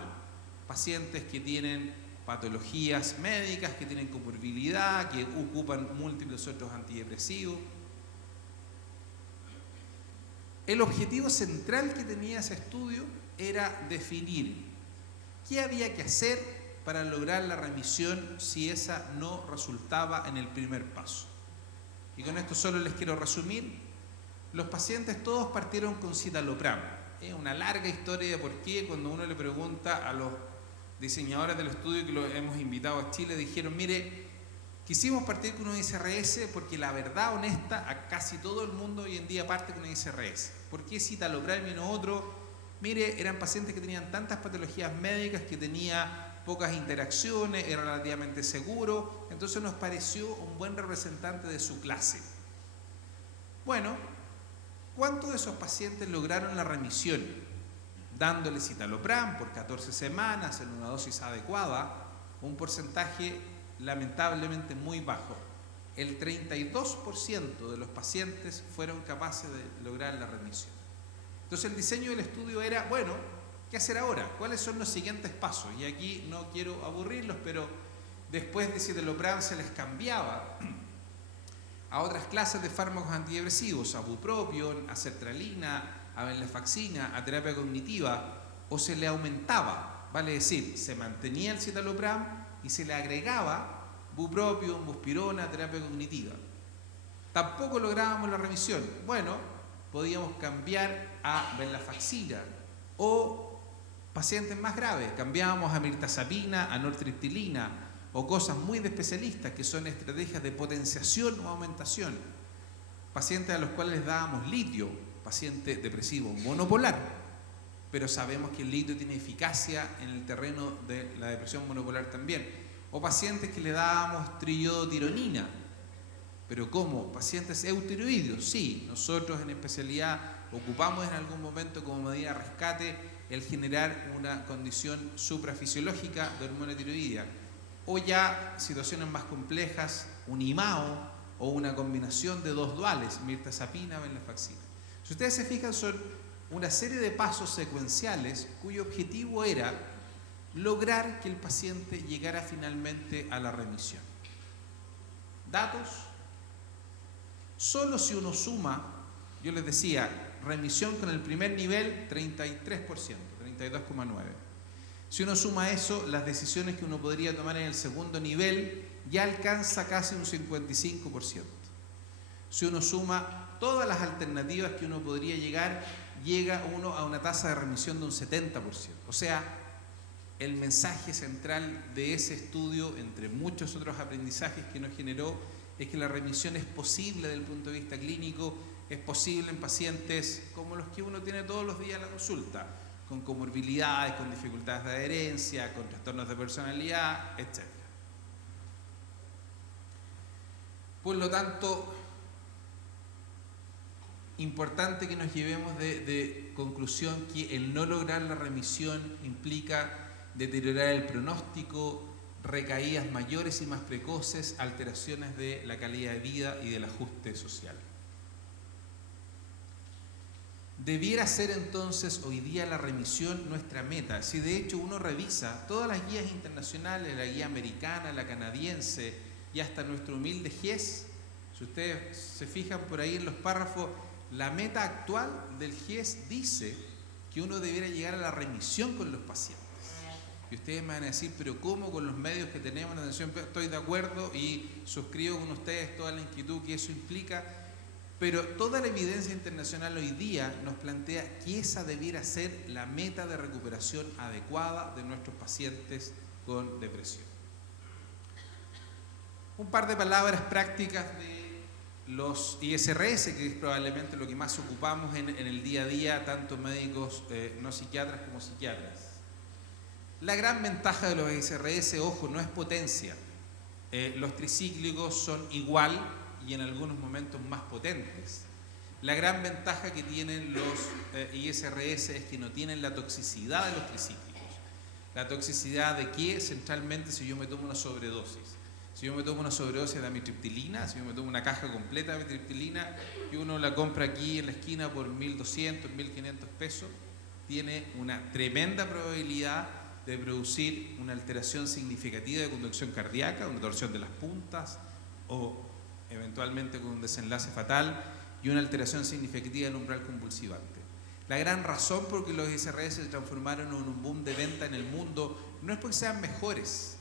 pacientes que tienen patologías médicas, que tienen comorbilidad, que ocupan múltiples otros antidepresivos. El objetivo central que tenía ese estudio era definir qué había que hacer para lograr la remisión si esa no resultaba en el primer paso. Y con esto solo les quiero resumir. Los pacientes todos partieron con citalopram. Es una larga historia de por qué cuando uno le pregunta a los diseñadores del estudio que los hemos invitado a Chile, dijeron, mire, quisimos partir con un ISRS porque la verdad honesta, a casi todo el mundo hoy en día parte con un ISRS. ¿Por qué citalopram y no otro? Mire, eran pacientes que tenían tantas patologías médicas, que tenía pocas interacciones, era relativamente seguro, entonces nos pareció un buen representante de su clase. Bueno, ¿cuántos de esos pacientes lograron la remisión? Dándole citalopram por 14 semanas en una dosis adecuada, un porcentaje lamentablemente muy bajo. El 32% de los pacientes fueron capaces de lograr la remisión. Entonces el diseño del estudio era, bueno, ¿qué hacer ahora? ¿Cuáles son los siguientes pasos? Y aquí no quiero aburrirlos, pero después de citalopram se les cambiaba a otras clases de fármacos antidepresivos, a bupropion, a sertralina, a venlafaxina, a terapia cognitiva, o se le aumentaba, vale decir, se mantenía el citalopram y se le agregaba bupropion, buspirona, terapia cognitiva. Tampoco lográbamos la remisión. Bueno, podíamos cambiar a venlafaxina o pacientes más graves, cambiábamos a mirtazapina, a nortriptilina o cosas muy de especialistas que son estrategias de potenciación o aumentación. Pacientes a los cuales les dábamos litio, paciente depresivo monopolar, pero sabemos que el litio tiene eficacia en el terreno de la depresión monopolar también. O pacientes que le dábamos triodotironina, pero ¿cómo? Pacientes eutiroideos, sí, nosotros en especialidad ocupamos en algún momento como medida de rescate el generar una condición suprafisiológica de hormona tiroidea, o ya situaciones más complejas, un IMAO o una combinación de dos duales, mirtazapina, venlafaxina. Si ustedes se fijan, son una serie de pasos secuenciales cuyo objetivo era lograr que el paciente llegara finalmente a la remisión. Datos. Solo si uno suma, yo les decía, remisión con el primer nivel, 33%, 32,9%. Si uno suma eso, las decisiones que uno podría tomar en el segundo nivel ya alcanza casi un 55%. Si uno suma todas las alternativas que uno podría llegar, llega uno a una tasa de remisión de un 70%. O sea, el mensaje central de ese estudio, entre muchos otros aprendizajes que nos generó, es que la remisión es posible desde el punto de vista clínico, es posible en pacientes como los que uno tiene todos los días en la consulta, con comorbilidades, con dificultades de adherencia, con trastornos de personalidad, etc. Por lo tanto, importante que nos llevemos de conclusión que el no lograr la remisión implica deteriorar el pronóstico, recaídas mayores y más precoces, alteraciones de la calidad de vida y del ajuste social. Debiera ser entonces hoy día la remisión nuestra meta. Si de hecho uno revisa todas las guías internacionales, la guía americana, la canadiense y hasta nuestro humilde GES, si ustedes se fijan por ahí en los párrafos, la meta actual del GES dice que uno debiera llegar a la remisión con los pacientes. Y ustedes me van a decir, pero ¿cómo con los medios que tenemos en atención? Estoy de acuerdo y suscribo con ustedes toda la inquietud que eso implica, pero toda la evidencia internacional hoy día nos plantea que esa debiera ser la meta de recuperación adecuada de nuestros pacientes con depresión. Un par de palabras prácticas de los ISRS, que es probablemente lo que más ocupamos en el día a día, tanto médicos no psiquiatras como psiquiatras. La gran ventaja de los ISRS, ojo, no es potencia. Los tricíclicos son igual y en algunos momentos más potentes. La gran ventaja que tienen los ISRS es que no tienen la toxicidad de los tricíclicos. La toxicidad de qué, centralmente, si yo me tomo una sobredosis. Si yo me tomo una sobredosis de amitriptilina, si yo me tomo una caja completa de amitriptilina y uno la compra aquí en la esquina por 1.200, 1.500 pesos, tiene una tremenda probabilidad de producir una alteración significativa de conducción cardíaca, una torsión de las puntas o eventualmente con un desenlace fatal y una alteración significativa del umbral convulsivante. La gran razón por que los ISRS se transformaron en un boom de venta en el mundo no es porque sean mejores,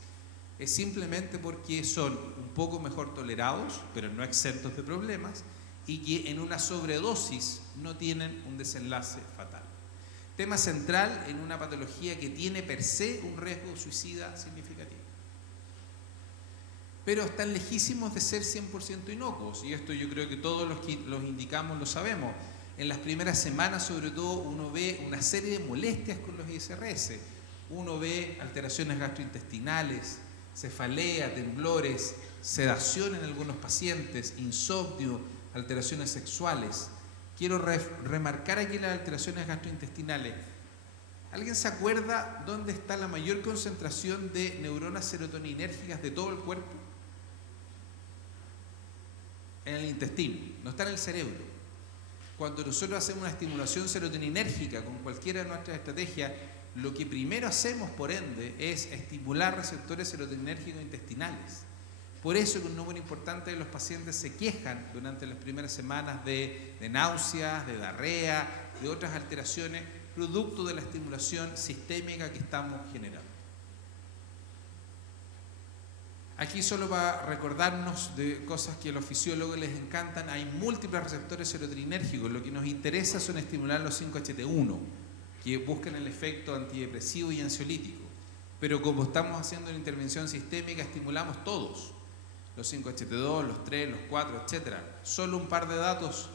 es simplemente porque son un poco mejor tolerados, pero no exentos de problemas, y que en una sobredosis no tienen un desenlace fatal. Tema central en una patología que tiene per se un riesgo suicida significativo. Pero están lejísimos de ser 100% inocuos, y esto yo creo que todos los que los indicamos lo sabemos. En las primeras semanas, sobre todo, uno ve una serie de molestias con los ISRS. Uno ve alteraciones gastrointestinales, cefalea, temblores, sedación en algunos pacientes, insomnio, alteraciones sexuales. Quiero remarcar aquí las alteraciones gastrointestinales. ¿Alguien se acuerda dónde está la mayor concentración de neuronas serotoninérgicas de todo el cuerpo? En el intestino, no está en el cerebro. Cuando nosotros hacemos una estimulación serotoninérgica con cualquiera de nuestras estrategias, lo que primero hacemos, por ende, es estimular receptores serotoninérgicos intestinales. Por eso que un número importante de los pacientes se quejan durante las primeras semanas de náuseas, de diarrea, de otras alteraciones, producto de la estimulación sistémica que estamos generando. Aquí solo para recordarnos de cosas que a los fisiólogos les encantan, hay múltiples receptores serotoninérgicos. Lo que nos interesa son estimular los 5-HT1, que buscan el efecto antidepresivo y ansiolítico. Pero como estamos haciendo una intervención sistémica, estimulamos todos. Los 5-HT2, los 3, los 4, etc. Solo un par de datos.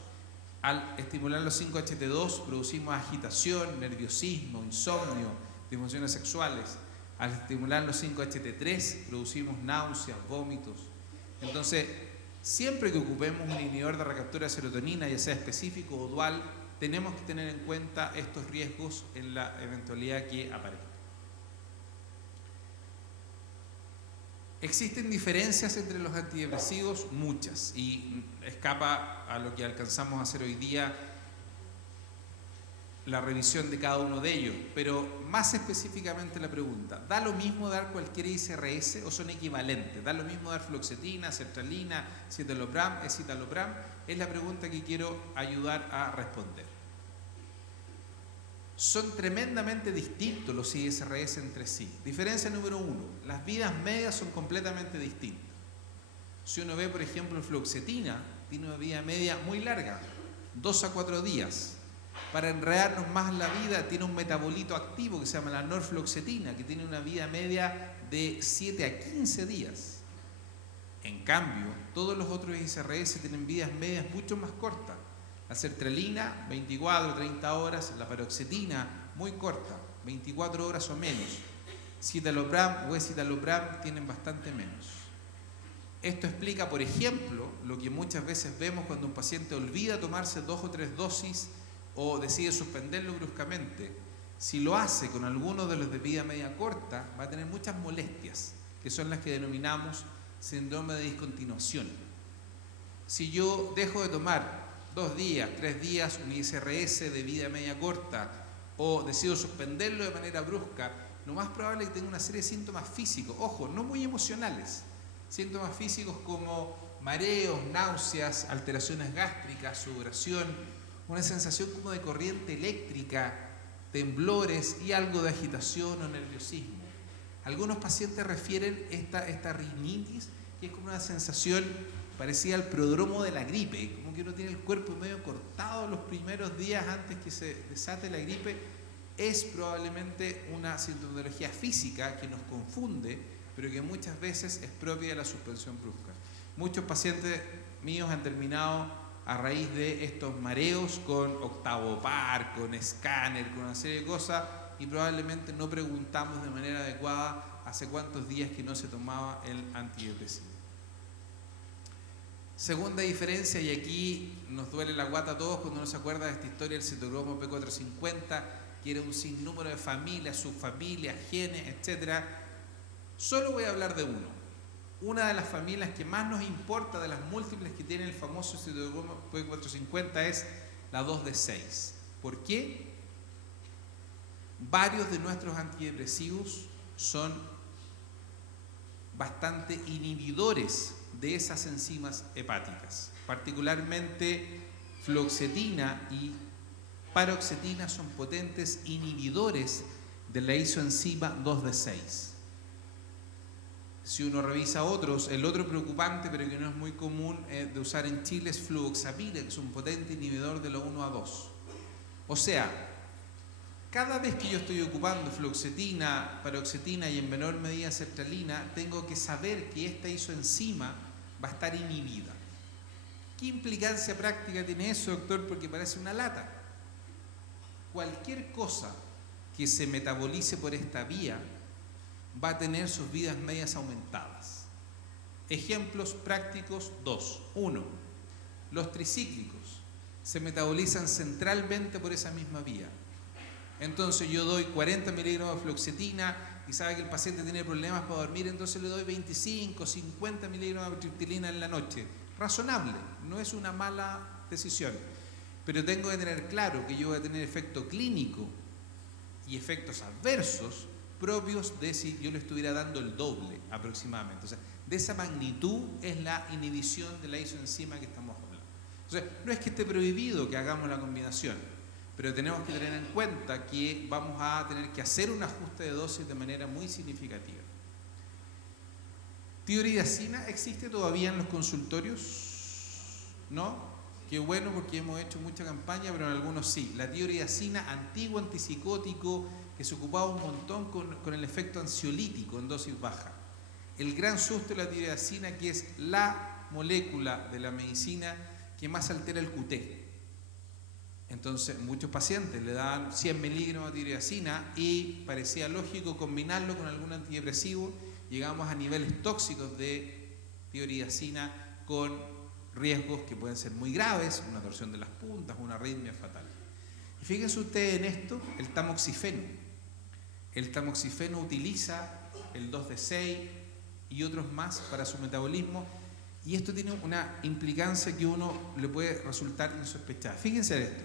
Al estimular los 5-HT2 producimos agitación, nerviosismo, insomnio, disfunciones sexuales. Al estimular los 5-HT3 producimos náuseas, vómitos. Entonces, siempre que ocupemos un inhibidor de recaptura de serotonina, ya sea específico o dual, tenemos que tener en cuenta estos riesgos en la eventualidad que aparezca. Existen diferencias entre los antidepresivos, muchas, y escapa a lo que alcanzamos a hacer hoy día la revisión de cada uno de ellos, pero más específicamente la pregunta, ¿da lo mismo dar cualquier ISRS o son equivalentes? ¿Da lo mismo dar fluoxetina, sertralina, citalopram, escitalopram? Es la pregunta que quiero ayudar a responder. Son tremendamente distintos los ISRS entre sí. Diferencia número 1, las vidas medias son completamente distintas. Si uno ve, por ejemplo, fluoxetina, tiene una vida media muy larga, 2 a 4 días. Para enredarnos más la vida, tiene un metabolito activo que se llama la norfloxetina, que tiene una vida media de 7 a 15 días. En cambio, todos los otros ISRS tienen vidas medias mucho más cortas. La sertralina, 24, 30 horas. La paroxetina, muy corta, 24 horas o menos. Citalopram o escitalopram tienen bastante menos. Esto explica, por ejemplo, lo que muchas veces vemos cuando un paciente olvida tomarse 2 o 3 dosis o decide suspenderlo bruscamente. Si lo hace con alguno de los de vida media corta, va a tener muchas molestias, que son las que denominamos síndrome de discontinuación. Si yo dejo de tomar 2 días, 3 días un ISRS de vida media corta o decido suspenderlo de manera brusca, lo más probable es que tenga una serie de síntomas físicos, ojo, no muy emocionales, síntomas físicos como mareos, náuseas, alteraciones gástricas, sudoración, una sensación como de corriente eléctrica, temblores y algo de agitación o nerviosismo. Algunos pacientes refieren esta rinitis, que es como una sensación parecida al prodromo de la gripe, como que uno tiene el cuerpo medio cortado los primeros días antes que se desate la gripe. Es probablemente una sintomatología física que nos confunde, pero que muchas veces es propia de la suspensión brusca. Muchos pacientes míos han terminado a raíz de estos mareos con octavo par, con escáner, con una serie de cosas, y probablemente no preguntamos de manera adecuada hace cuántos días que no se tomaba el antidepresivo. Segunda diferencia, y aquí nos duele la guata a todos cuando uno se acuerda de esta historia del citocromo P450, que era un sinnúmero de familias, subfamilias, genes, etc. Solo voy a hablar de uno. Una de las familias que más nos importa de las múltiples que tiene el famoso citocromo P450 es la 2D6. ¿Por qué? Varios de nuestros antidepresivos son bastante inhibidores de esas enzimas hepáticas. Particularmente fluoxetina y paroxetina son potentes inhibidores de la isoenzima 2D6. Si uno revisa otros, el otro preocupante, pero que no es muy común de usar en Chile, es fluoxamina, que es un potente inhibidor de la 1A2. O sea, cada vez que yo estoy ocupando fluoxetina, paroxetina y en menor medida sertralina, tengo que saber que esta isoenzima va a estar inhibida. ¿Qué implicancia práctica tiene eso, doctor? Porque parece una lata. Cualquier cosa que se metabolice por esta vía va a tener sus vidas medias aumentadas. Ejemplos prácticos 2. 1. Los tricíclicos se metabolizan centralmente por esa misma vía. Entonces yo doy 40 miligramos de fluoxetina y sabe que el paciente tiene problemas para dormir, entonces le doy 25, 50 miligramos de triptilina en la noche. Razonable, no es una mala decisión. Pero tengo que tener claro que yo voy a tener efecto clínico y efectos adversos propios de si yo le estuviera dando el doble aproximadamente. O sea, de esa magnitud es la inhibición de la isoenzima que estamos hablando. O sea, no es que esté prohibido que hagamos la combinación, pero tenemos que tener en cuenta que vamos a tener que hacer un ajuste de dosis de manera muy significativa. ¿Tioridazina existe todavía en los consultorios? ¿No? Qué bueno, porque hemos hecho mucha campaña, pero en algunos sí. La tioridazina, antiguo antipsicótico, que se ocupaba un montón con el efecto ansiolítico en dosis baja. El gran susto de la tioridazina, que es la molécula de la medicina que más altera el QT. Entonces, muchos pacientes le daban 100 miligramos de tioridazina y parecía lógico combinarlo con algún antidepresivo. Llegamos a niveles tóxicos de tioridazina con riesgos que pueden ser muy graves, una torsión de las puntas, una arritmia fatal. Y fíjense ustedes en esto, el tamoxifeno. El tamoxifeno utiliza el 2D6 y otros más para su metabolismo, y esto tiene una implicancia que uno le puede resultar insospechada. Fíjense en esto.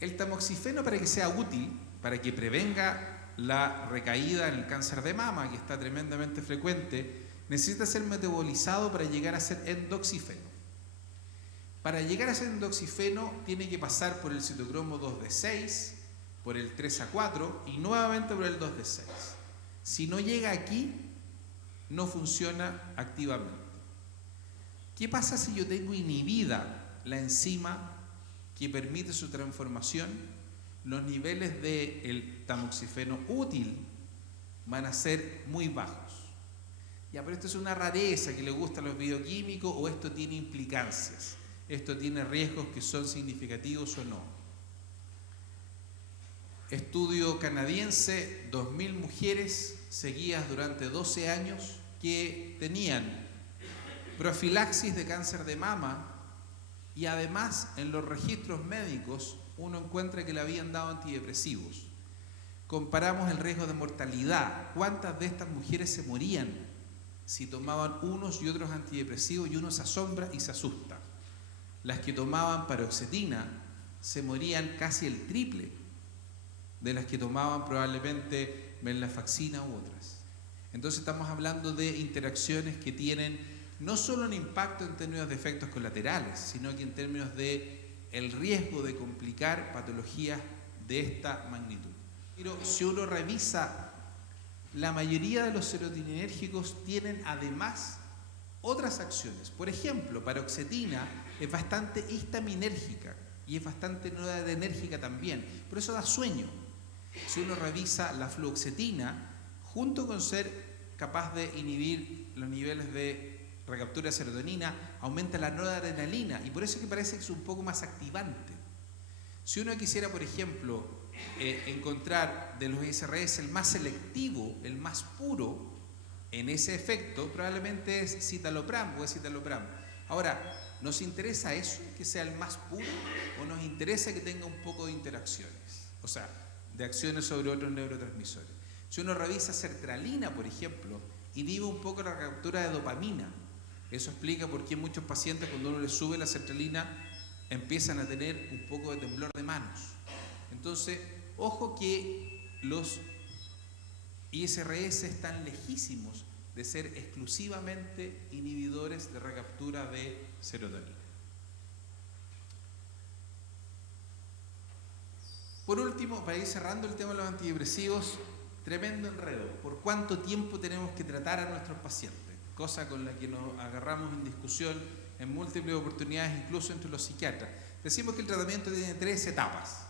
El tamoxifeno, para que sea útil, para que prevenga la recaída en el cáncer de mama, que está tremendamente frecuente, necesita ser metabolizado para llegar a ser endoxifeno. Para llegar a ser endoxifeno tiene que pasar por el citocromo 2D6, por el 3A4 y nuevamente por el 2D6. Si no llega aquí, no funciona activamente. ¿Qué pasa si yo tengo inhibida la enzima que permite su transformación, los niveles del tamoxifeno útil van a ser muy bajos. Ya, pero esto es una rareza que le gusta a los bioquímicos, o esto tiene implicancias, esto tiene riesgos que son significativos o no. Estudio canadiense, 2000 mujeres seguidas durante 12 años que tenían profilaxis de cáncer de mama, y además en los registros médicos uno encuentra que le habían dado antidepresivos. Comparamos el riesgo de mortalidad, cuántas de estas mujeres se morían si tomaban unos y otros antidepresivos, y uno se asombra y se asusta. Las que tomaban paroxetina se morían casi el triple de las que tomaban probablemente venlafaxina u otras. Entonces estamos hablando de interacciones que tienen no solo un impacto en términos de efectos colaterales, sino que en términos de el riesgo de complicar patologías de esta magnitud. Pero si uno revisa, la mayoría de los serotoninérgicos tienen además otras acciones. Por ejemplo, paroxetina es bastante histaminérgica y es bastante noradrenérgica también, por eso da sueño. Si uno revisa la fluoxetina, junto con ser capaz de inhibir los niveles de recaptura de serotonina, aumenta la noradrenalina, y por eso es que parece que es un poco más activante. Si uno quisiera, por ejemplo, encontrar de los ISRS el más selectivo, el más puro en ese efecto, probablemente es citalopram o escitalopram. Ahora, ¿nos interesa eso, que sea el más puro, o nos interesa que tenga un poco de interacciones? O sea, de acciones sobre otros neurotransmisores. Si uno revisa sertralina, por ejemplo, inhibe un poco la recaptura de dopamina. Eso explica por qué muchos pacientes, cuando uno les sube la sertralina, empiezan a tener un poco de temblor de manos. Entonces, ojo que los ISRS están lejísimos de ser exclusivamente inhibidores de recaptura de serotonina. Por último, para ir cerrando el tema de los antidepresivos, tremendo enredo. ¿Por cuánto tiempo tenemos que tratar a nuestros pacientes? Cosa con la que nos agarramos en discusión en múltiples oportunidades, incluso entre los psiquiatras. Decimos que el tratamiento tiene 3 etapas.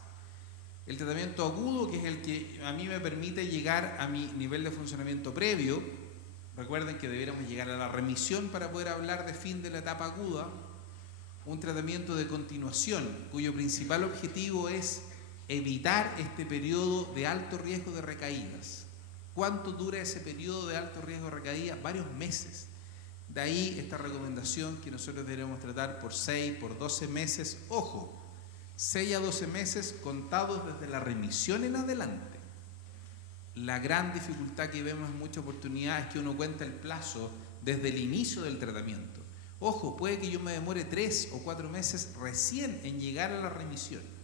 El tratamiento agudo, que es el que a mí me permite llegar a mi nivel de funcionamiento previo. Recuerden que debiéramos llegar a la remisión para poder hablar de fin de la etapa aguda. Un tratamiento de continuación, cuyo principal objetivo es evitar este periodo de alto riesgo de recaídas. ¿Cuánto dura ese periodo de alto riesgo de recaída? Varios meses. De ahí esta recomendación que nosotros debemos tratar por 6, por 12 meses. Ojo, 6 a 12 meses contados desde la remisión en adelante. La gran dificultad que vemos en muchas oportunidades es que uno cuenta el plazo desde el inicio del tratamiento. Ojo, puede que yo me demore 3 o 4 meses recién en llegar a la remisión.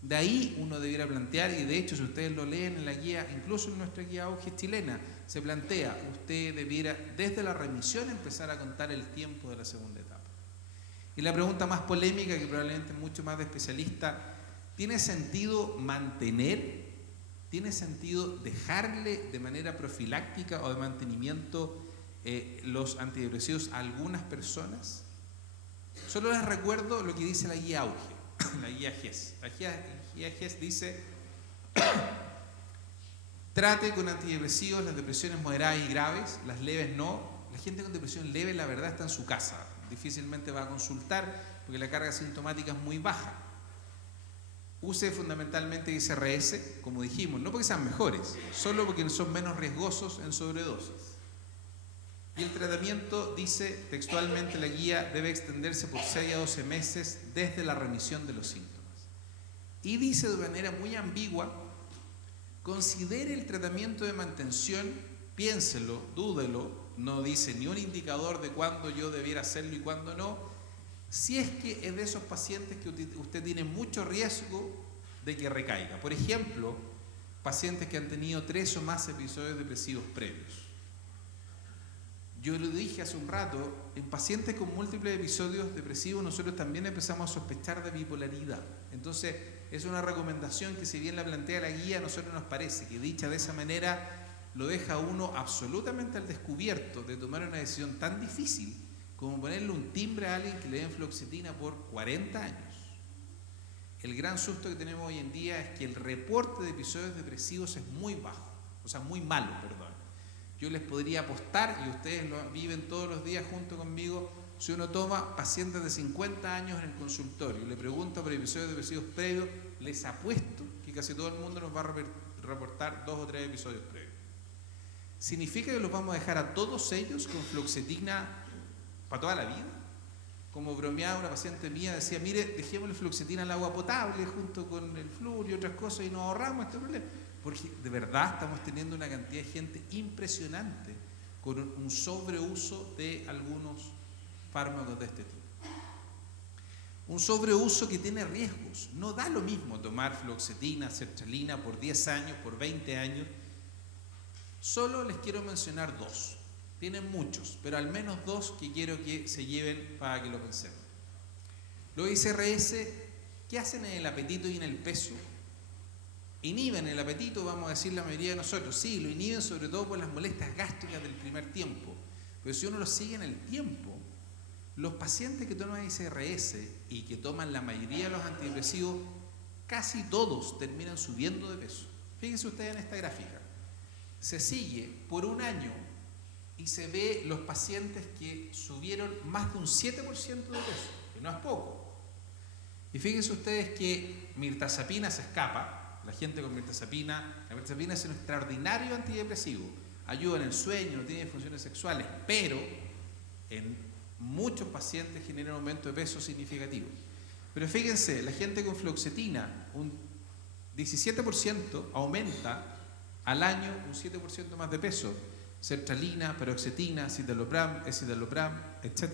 De ahí uno debiera plantear, y de hecho si ustedes lo leen en la guía, incluso en nuestra guía Auge chilena, se plantea, usted debiera desde la remisión empezar a contar el tiempo de la segunda etapa. Y la pregunta más polémica, que probablemente mucho más de especialista, ¿tiene sentido mantener, tiene sentido dejarle de manera profiláctica o de mantenimiento los antidepresivos a algunas personas? Solo les recuerdo lo que dice la guía Auge. La guía GES. La guía GES dice: trate con antidepresivos las depresiones moderadas y graves, las leves no. La gente con depresión leve, la verdad, está en su casa, difícilmente va a consultar porque la carga sintomática es muy baja. Use fundamentalmente ISRS, como dijimos, no porque sean mejores, solo porque son menos riesgosos en sobredosis. Y el tratamiento, dice textualmente la guía, debe extenderse por 6 a 12 meses desde la remisión de los síntomas. Y dice de manera muy ambigua: considere el tratamiento de mantención, piénselo, dúdelo, no dice ni un indicador de cuándo yo debiera hacerlo y cuándo no, si es que es de esos pacientes que usted tiene mucho riesgo de que recaiga. Por ejemplo, pacientes que han tenido 3 o más episodios depresivos previos. Yo lo dije hace un rato, en pacientes con múltiples episodios depresivos nosotros también empezamos a sospechar de bipolaridad. Entonces es una recomendación que, si bien la plantea la guía, a nosotros nos parece que dicha de esa manera lo deja a uno absolutamente al descubierto de tomar una decisión tan difícil como ponerle un timbre a alguien que le den fluoxetina por 40 años. el gran susto que tenemos hoy en día es que el reporte de episodios depresivos es muy bajo, o sea, muy malo, perdón. Yo les podría apostar, y ustedes lo viven todos los días junto conmigo, si uno toma pacientes de 50 años en el consultorio y le pregunta por episodios depresivos previos, les apuesto que casi todo el mundo nos va a reportar 2 o 3 episodios previos. ¿Significa que los vamos a dejar a todos ellos con fluoxetina para toda la vida? Como bromeaba una paciente mía, decía, mire, dejémosle fluoxetina al agua potable junto con el flúor y otras cosas y nos ahorramos este problema. Porque de verdad estamos teniendo una cantidad de gente impresionante con un sobreuso de algunos fármacos de este tipo. Un sobreuso que tiene riesgos. No da lo mismo tomar fluoxetina, sertralina por 10 años, por 20 años. Solo les quiero mencionar 2. Tienen muchos, pero al menos 2 que quiero que se lleven para que lo pensemos. Los ICRS, ¿qué hacen en el apetito y en el peso? Inhiben el apetito, vamos a decir la mayoría de nosotros. Sí, lo inhiben sobre todo por las molestias gástricas del primer tiempo. Pero si uno lo sigue en el tiempo, los pacientes que toman ICRS y que toman la mayoría de los antidepresivos, casi todos terminan subiendo de peso. Fíjense ustedes en esta gráfica. Se sigue por un año y se ve los pacientes que subieron más de un 7% de peso, que no es poco. Y fíjense ustedes que mirtazapina se escapa. La gente con mirtazapina, la mirtazapina es un extraordinario antidepresivo, ayuda en el sueño, no tiene disfunciones sexuales, pero en muchos pacientes genera un aumento de peso significativo. Pero fíjense, la gente con fluoxetina, un 17% aumenta al año un 7% más de peso. Sertralina, paroxetina, citalopram, escitalopram, etc.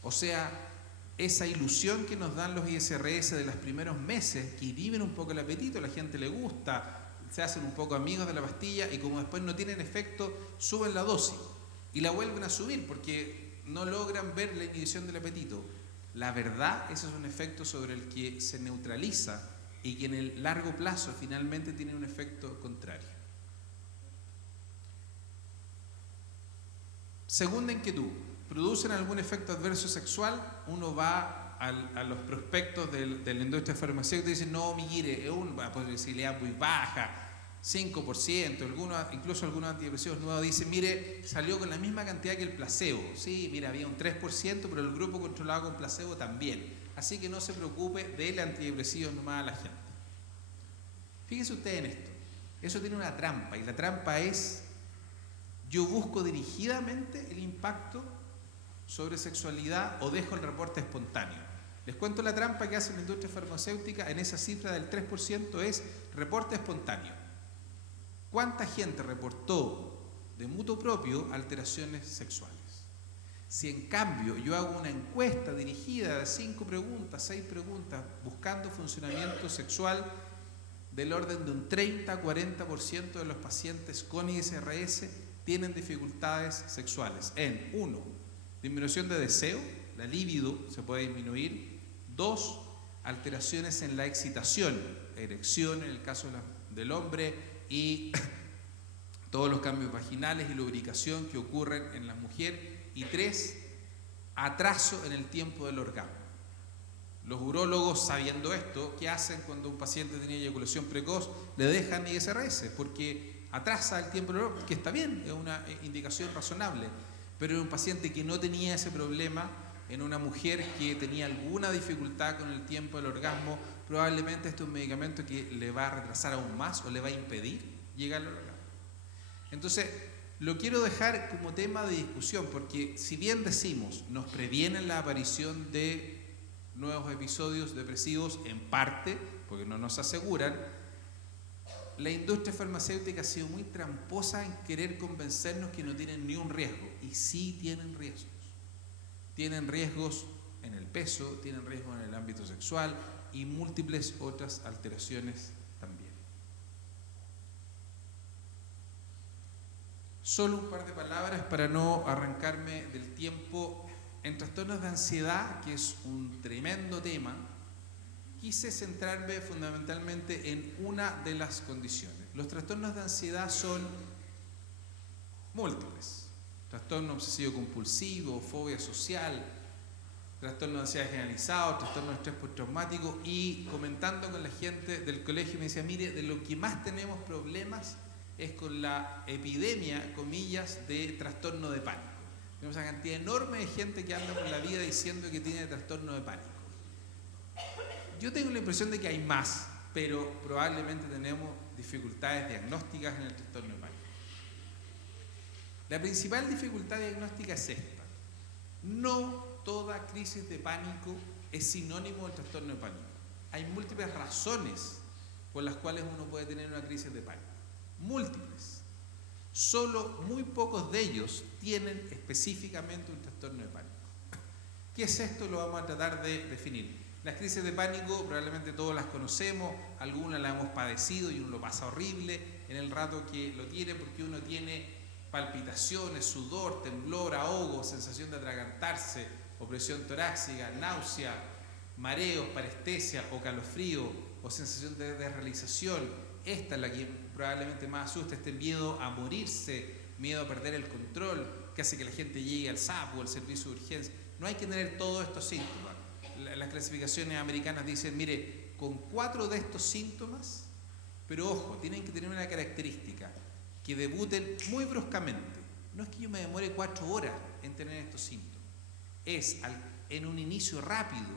O sea, esa ilusión que nos dan los ISRS de los primeros meses, que inhiben un poco el apetito, a la gente le gusta, se hacen un poco amigos de la pastilla y como después no tienen efecto, suben la dosis y la vuelven a subir porque no logran ver la inhibición del apetito. La verdad, ese es un efecto sobre el que se neutraliza y que en el largo plazo finalmente tiene un efecto contrario. Segunda inquietud. ¿Producen algún efecto adverso sexual? Uno va a los prospectos de la industria farmacéutica y dice, no, mire, es una posibilidad muy baja, 5%, incluso algunos antidepresivos nuevos dicen, mire, salió con la misma cantidad que el placebo. Sí, mira, había un 3%, pero el grupo controlado con placebo también. Así que no se preocupe del antidepresivo nomás a la gente. Fíjense usted en esto. Eso tiene una trampa, y la trampa es, yo busco dirigidamente el impacto sobre sexualidad o dejo el reporte espontáneo. Les cuento la trampa que hace la industria farmacéutica en esa cifra del 3% es reporte espontáneo. ¿Cuánta gente reportó de mutuo propio alteraciones sexuales? Si en cambio yo hago una encuesta dirigida de 5 preguntas, 6 preguntas, buscando funcionamiento sexual del orden de un 30-40% de los pacientes con ISRS tienen dificultades sexuales en 1. Disminución de deseo, la libido se puede disminuir. 2. Alteraciones en la excitación, erección en el caso del hombre y todos los cambios vaginales y lubricación que ocurren en la mujer. Y 3. Atraso en el tiempo del orgasmo. Los urólogos, sabiendo esto, ¿qué hacen cuando un paciente tiene eyaculación precoz? Le dejan ISRS porque atrasa el tiempo del orgasmo, que está bien, es una indicación razonable. Pero en un paciente que no tenía ese problema, en una mujer que tenía alguna dificultad con el tiempo del orgasmo, probablemente este es un medicamento que le va a retrasar aún más o le va a impedir llegar al orgasmo. Entonces, lo quiero dejar como tema de discusión, porque si bien decimos, nos previenen la aparición de nuevos episodios depresivos en parte, porque no nos aseguran, la industria farmacéutica ha sido muy tramposa en querer convencernos que no tienen ni un riesgo. Y sí tienen riesgos. Tienen riesgos en el peso, tienen riesgos en el ámbito sexual y múltiples otras alteraciones también. Solo un par de palabras para no arrancarme del tiempo. En trastornos de ansiedad, que es un tremendo tema, quise centrarme fundamentalmente en una de las condiciones. Los trastornos de ansiedad son múltiples. Trastorno obsesivo compulsivo, fobia social, trastorno de ansiedad generalizado, trastorno de estrés postraumático, y comentando con la gente del colegio me decía, mire, de lo que más tenemos problemas es con la epidemia, comillas, de trastorno de pánico. Tenemos una cantidad enorme de gente que anda por la vida diciendo que tiene trastorno de pánico. Yo tengo la impresión de que hay más, pero probablemente tenemos dificultades diagnósticas en el trastorno de pánico. La principal dificultad diagnóstica es esta. No toda crisis de pánico es sinónimo del trastorno de pánico. Hay múltiples razones por las cuales uno puede tener una crisis de pánico. Múltiples. Solo muy pocos de ellos tienen específicamente un trastorno de pánico. ¿Qué es esto? Lo vamos a tratar de definir. Las crisis de pánico probablemente todos las conocemos, algunas las hemos padecido y uno lo pasa horrible en el rato que lo tiene, porque uno tiene palpitaciones, sudor, temblor, ahogo, sensación de atragantarse, opresión torácica, náusea, mareos, parestesia o calofrío o sensación de desrealización. Esta es la que probablemente más asusta, este miedo a morirse, miedo a perder el control, que hace que la gente llegue al SAP o al servicio de urgencia. No hay que tener todos estos síntomas. Las clasificaciones americanas dicen, mire, con 4 de estos síntomas, pero ojo, tienen que tener una característica, que debuten muy bruscamente. No es que yo me demore 4 horas en tener estos síntomas, es en un inicio rápido,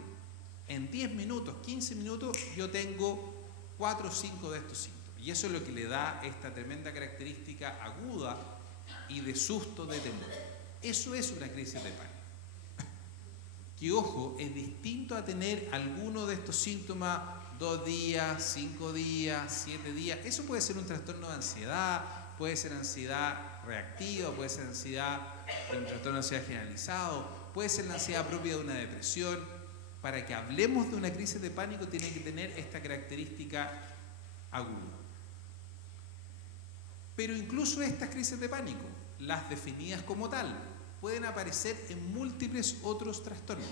en 10 minutos, 15 minutos, yo tengo 4 o 5 de estos síntomas. Y eso es lo que le da esta tremenda característica aguda y de susto, de temor. Eso es una crisis de pánico. Que, ojo, es distinto a tener alguno de estos síntomas 2 días, 5 días, 7 días. Eso puede ser un trastorno de ansiedad, puede ser ansiedad reactiva, puede ser ansiedad, un trastorno de ansiedad generalizado, puede ser la ansiedad propia de una depresión. Para que hablemos de una crisis de pánico tiene que tener esta característica aguda. Pero incluso estas crisis de pánico, las definidas como tal, pueden aparecer en múltiples otros trastornos.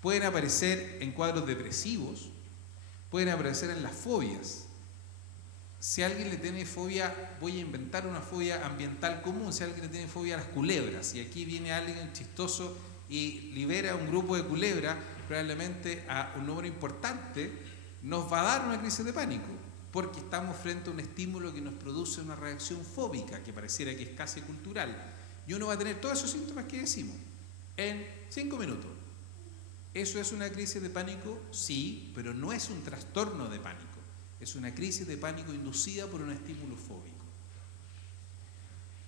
Pueden aparecer en cuadros depresivos, pueden aparecer en las fobias. Si alguien le tiene fobia, voy a inventar una fobia ambiental común, si alguien le tiene fobia a las culebras, y aquí viene alguien chistoso y libera un grupo de culebras, probablemente a un número importante, nos va a dar una crisis de pánico, porque estamos frente a un estímulo que nos produce una reacción fóbica, que pareciera que es casi cultural. Y uno va a tener todos esos síntomas que decimos en 5 minutos. ¿Eso es una crisis de pánico? Sí, pero no es un trastorno de pánico. Es una crisis de pánico inducida por un estímulo fóbico.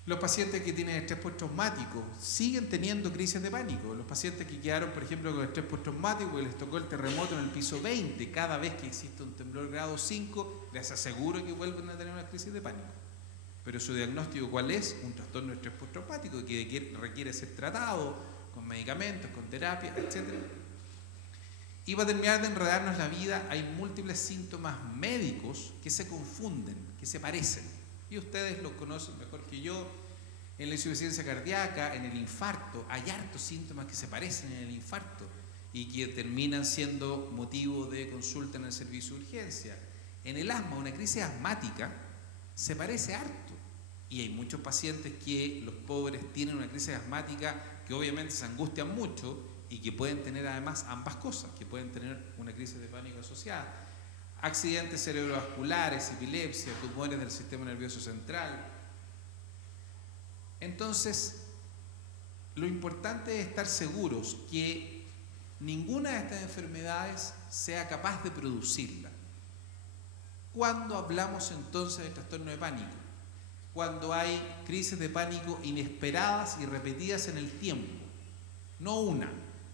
Los pacientes que tienen estrés postraumático siguen teniendo crisis de pánico. Los pacientes que quedaron, por ejemplo, con estrés postraumático y les tocó el terremoto en el piso 20, cada vez que existe un temblor grado 5, les aseguro que vuelven a tener una crisis de pánico. Pero su diagnóstico, ¿cuál es? Un trastorno de estrés postraumático que requiere ser tratado con medicamentos, con terapia, etc. Y para terminar de enredarnos la vida, hay múltiples síntomas médicos que se confunden, que se parecen. Y ustedes los conocen mejor que yo. En la insuficiencia cardíaca, en el infarto, hay hartos síntomas que se parecen en el infarto y que terminan siendo motivo de consulta en el servicio de urgencia. En el asma, una crisis asmática, se parece harto. Y hay muchos pacientes que los pobres tienen una crisis asmática que obviamente se angustian mucho y que pueden tener además ambas cosas, que pueden tener una crisis de pánico asociada. Accidentes cerebrovasculares, epilepsia, tumores del sistema nervioso central. Entonces, lo importante es estar seguros que ninguna de estas enfermedades sea capaz de producirla. ¿Cuándo hablamos entonces de trastorno de pánico? Cuando hay crisis de pánico inesperadas y repetidas en el tiempo, no una,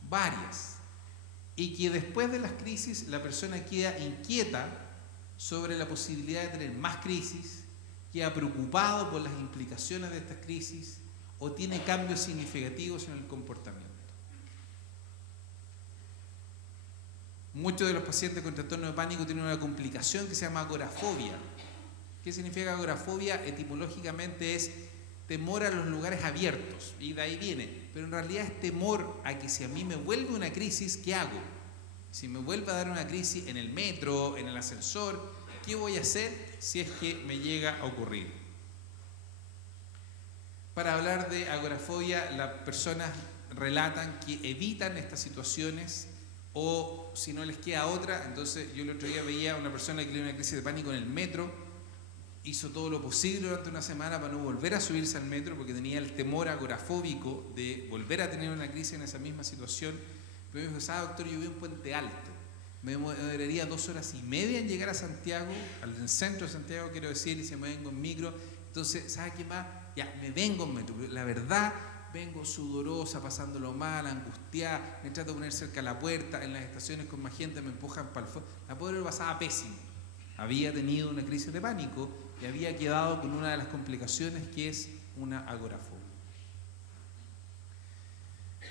varias, y que después de las crisis la persona queda inquieta sobre la posibilidad de tener más crisis, queda preocupado por las implicaciones de estas crisis o tiene cambios significativos en el comportamiento. Muchos de los pacientes con trastorno de pánico tienen una complicación que se llama agorafobia. ¿Qué significa agorafobia? Etimológicamente es temor a los lugares abiertos, y de ahí viene, pero en realidad es temor a que si a mí me vuelve una crisis, ¿qué hago? Si me vuelve a dar una crisis en el metro, en el ascensor, ¿qué voy a hacer si es que me llega a ocurrir? Para hablar de agorafobia, las personas relatan que evitan estas situaciones, o si no les queda otra. Entonces yo el otro día veía a una persona que tiene una crisis de pánico en el metro, hizo todo lo posible durante una semana para no volver a subirse al metro porque tenía el temor agorafóbico de volver a tener una crisis en esa misma situación. Pero me dijo, ¿sabe, doctor? Yo vivo en Puente Alto, me demoraría 2 horas y media en llegar a Santiago, al centro de Santiago quiero decir, y si me vengo en micro, entonces, ¿sabe qué más? Ya, me vengo en metro, pero la verdad, vengo sudorosa, pasándolo mal, angustiada, me trato de poner cerca de la puerta, en las estaciones con más gente me empujan para el fondo. La pobre lo pasaba pésimo. Había tenido una crisis de pánico y había quedado con una de las complicaciones que es una agorafobia.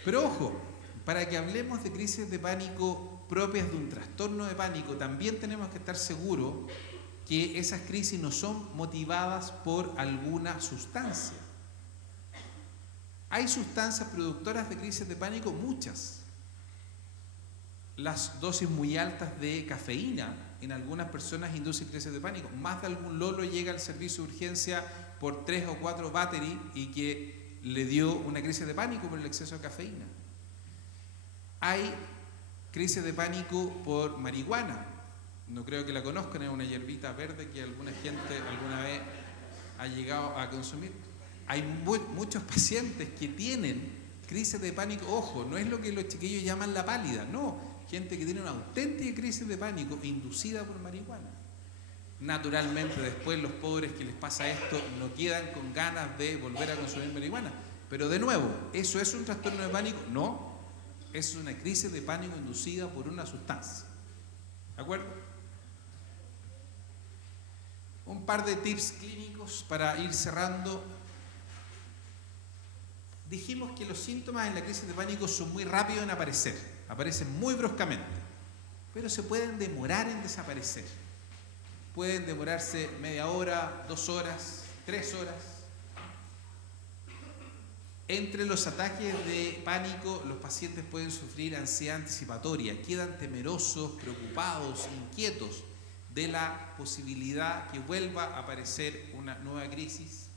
Pero ojo, para que hablemos de crisis de pánico propias de un trastorno de pánico, también tenemos que estar seguros que esas crisis no son motivadas por alguna sustancia. Hay sustancias productoras de crisis de pánico, muchas. Las dosis muy altas de cafeína en algunas personas inducen crisis de pánico. Más de algún lolo llega al servicio de urgencia por 3 o 4 battery y que le dio una crisis de pánico por el exceso de cafeína. Hay crisis de pánico por marihuana. No creo que la conozcan, es una hierbita verde que alguna gente alguna vez ha llegado a consumir. Hay muchos pacientes que tienen crisis de pánico. Ojo, no es lo que los chiquillos llaman la pálida, no. Gente que tiene una auténtica crisis de pánico inducida por marihuana. Naturalmente, después los pobres que les pasa esto no quedan con ganas de volver a consumir marihuana. Pero de nuevo, ¿eso es un trastorno de pánico? No, es una crisis de pánico inducida por una sustancia. ¿De acuerdo? Un par de tips clínicos para ir cerrando. Dijimos que los síntomas en la crisis de pánico son muy rápidos en aparecer, aparecen muy bruscamente, pero se pueden demorar en desaparecer. Pueden demorarse media hora, 2 horas, 3 horas. Entre los ataques de pánico, los pacientes pueden sufrir ansiedad anticipatoria, quedan temerosos, preocupados, inquietos de la posibilidad que vuelva a aparecer una nueva crisis.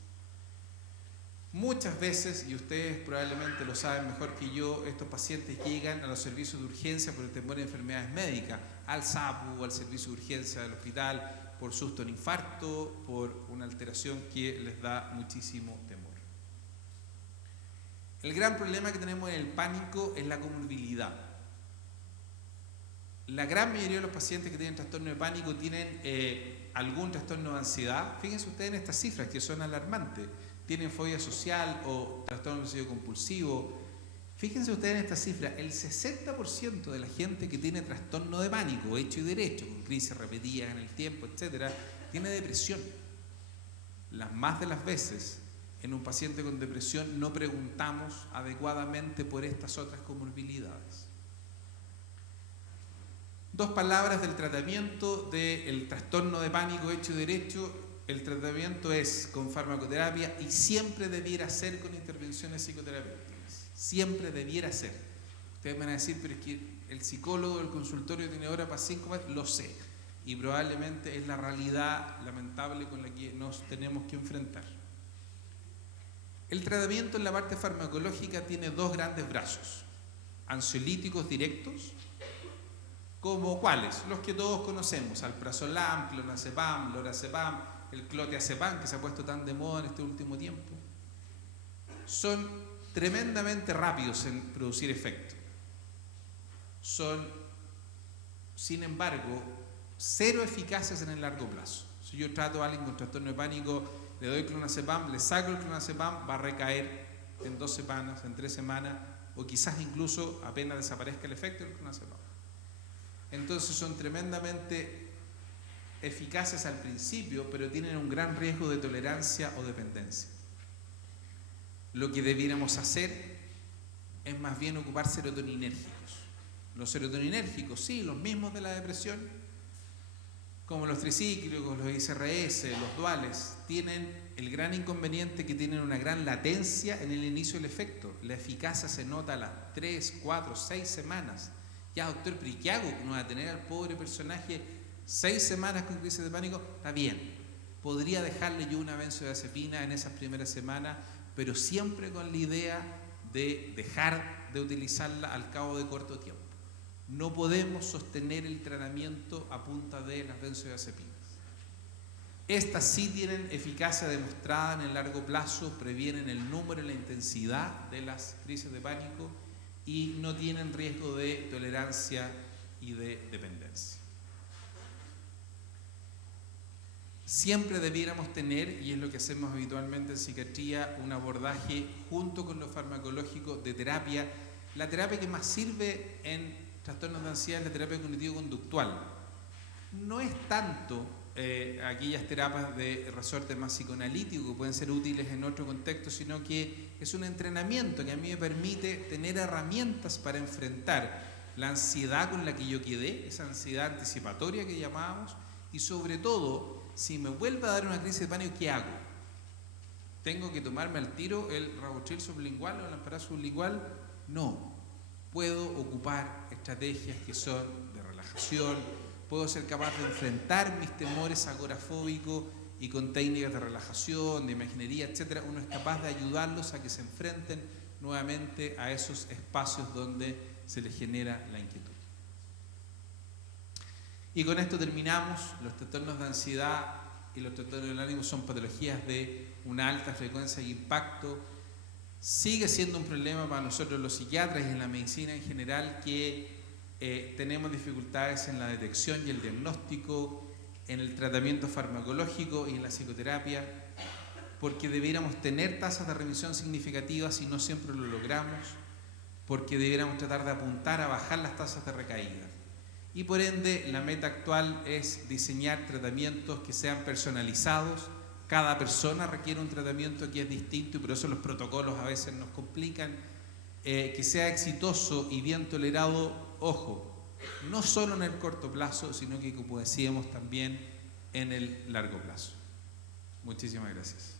Muchas veces, y ustedes probablemente lo saben mejor que yo, estos pacientes llegan a los servicios de urgencia por el temor de enfermedades médicas, al SAPU, al servicio de urgencia del hospital, por susto en infarto, por una alteración que les da muchísimo temor. El gran problema que tenemos en el pánico es la comorbilidad. La gran mayoría de los pacientes que tienen trastorno de pánico tienen algún trastorno de ansiedad. Fíjense ustedes en estas cifras que son alarmantes. Tienen fobia social o trastorno obsesivo compulsivo. Fíjense ustedes en esta cifra, el 60% de la gente que tiene trastorno de pánico, hecho y derecho, con crisis repetidas en el tiempo, etc., tiene depresión. Las más de las veces, en un paciente con depresión no preguntamos adecuadamente por estas otras comorbilidades. 2 palabras del tratamiento del trastorno de pánico hecho y derecho. El tratamiento es con farmacoterapia y siempre debiera ser con intervenciones psicoterapéuticas. Siempre debiera ser. Ustedes van a decir, pero es que el psicólogo del consultorio tiene hora para 5 más. Lo sé. Y probablemente es la realidad lamentable con la que nos tenemos que enfrentar. El tratamiento en la parte farmacológica tiene 2 grandes brazos. Ansiolíticos directos, como ¿cuáles? Los que todos conocemos, alprazolam, clonazepam, lorazepam, el clotiazepam, que se ha puesto tan de moda en este último tiempo. Son tremendamente rápidos en producir efecto. Son, sin embargo, 0 eficaces en el largo plazo. Si yo trato a alguien con trastorno de pánico, le doy clonazepam, le saco el clonazepam, va a recaer en 2 semanas, en 3 semanas, o quizás incluso apenas desaparezca el efecto del clonazepam. Entonces son tremendamente eficaces al principio, pero tienen un gran riesgo de tolerancia o dependencia. Lo que debiéramos hacer es más bien ocupar serotoninérgicos. Los serotoninérgicos, sí, los mismos de la depresión, como los tricíclicos, los ICRS, los duales, tienen el gran inconveniente que tienen una gran latencia en el inicio del efecto. La eficacia se nota a las 3, 4, 6 semanas. Ya, doctor, pero ¿y qué hago? ¿No va a tener al pobre personaje 6 semanas con crisis de pánico? Está bien. Podría dejarle yo una benzodiazepina en esas primeras semanas, pero siempre con la idea de dejar de utilizarla al cabo de corto tiempo. No podemos sostener el tratamiento a punta de las benzodiazepinas. Estas sí tienen eficacia demostrada en el largo plazo, previenen el número y la intensidad de las crisis de pánico y no tienen riesgo de tolerancia y de dependencia. Siempre debiéramos tener, y es lo que hacemos habitualmente en psiquiatría, un abordaje junto con lo farmacológico de terapia. La terapia que más sirve en trastornos de ansiedad es la terapia cognitivo-conductual. No es tanto aquellas terapias de resorte más psicoanalítico que pueden ser útiles en otro contexto, sino que es un entrenamiento que a mí me permite tener herramientas para enfrentar la ansiedad con la que yo quedé, esa ansiedad anticipatoria que llamábamos, y sobre todo, si me vuelve a dar una crisis de pánico, ¿qué hago? ¿Tengo que tomarme al tiro el Rabotril sublingual o el Amparazo sublingual? No. Puedo ocupar estrategias que son de relajación, puedo ser capaz de enfrentar mis temores agorafóbicos y con técnicas de relajación, de imaginería, etc. Uno es capaz de ayudarlos a que se enfrenten nuevamente a esos espacios donde se les genera la inquietud. Y con esto terminamos. Los trastornos de ansiedad y los trastornos del ánimo son patologías de una alta frecuencia e impacto. Sigue siendo un problema para nosotros los psiquiatras y en la medicina en general que tenemos dificultades en la detección y el diagnóstico, en el tratamiento farmacológico y en la psicoterapia, porque debiéramos tener tasas de remisión significativas y no siempre lo logramos, porque debiéramos tratar de apuntar a bajar las tasas de recaída. Y por ende, la meta actual es diseñar tratamientos que sean personalizados. Cada persona requiere un tratamiento que es distinto y por eso los protocolos a veces nos complican. Que sea exitoso y bien tolerado, ojo, no solo en el corto plazo, sino que, como decíamos, también en el largo plazo. Muchísimas gracias.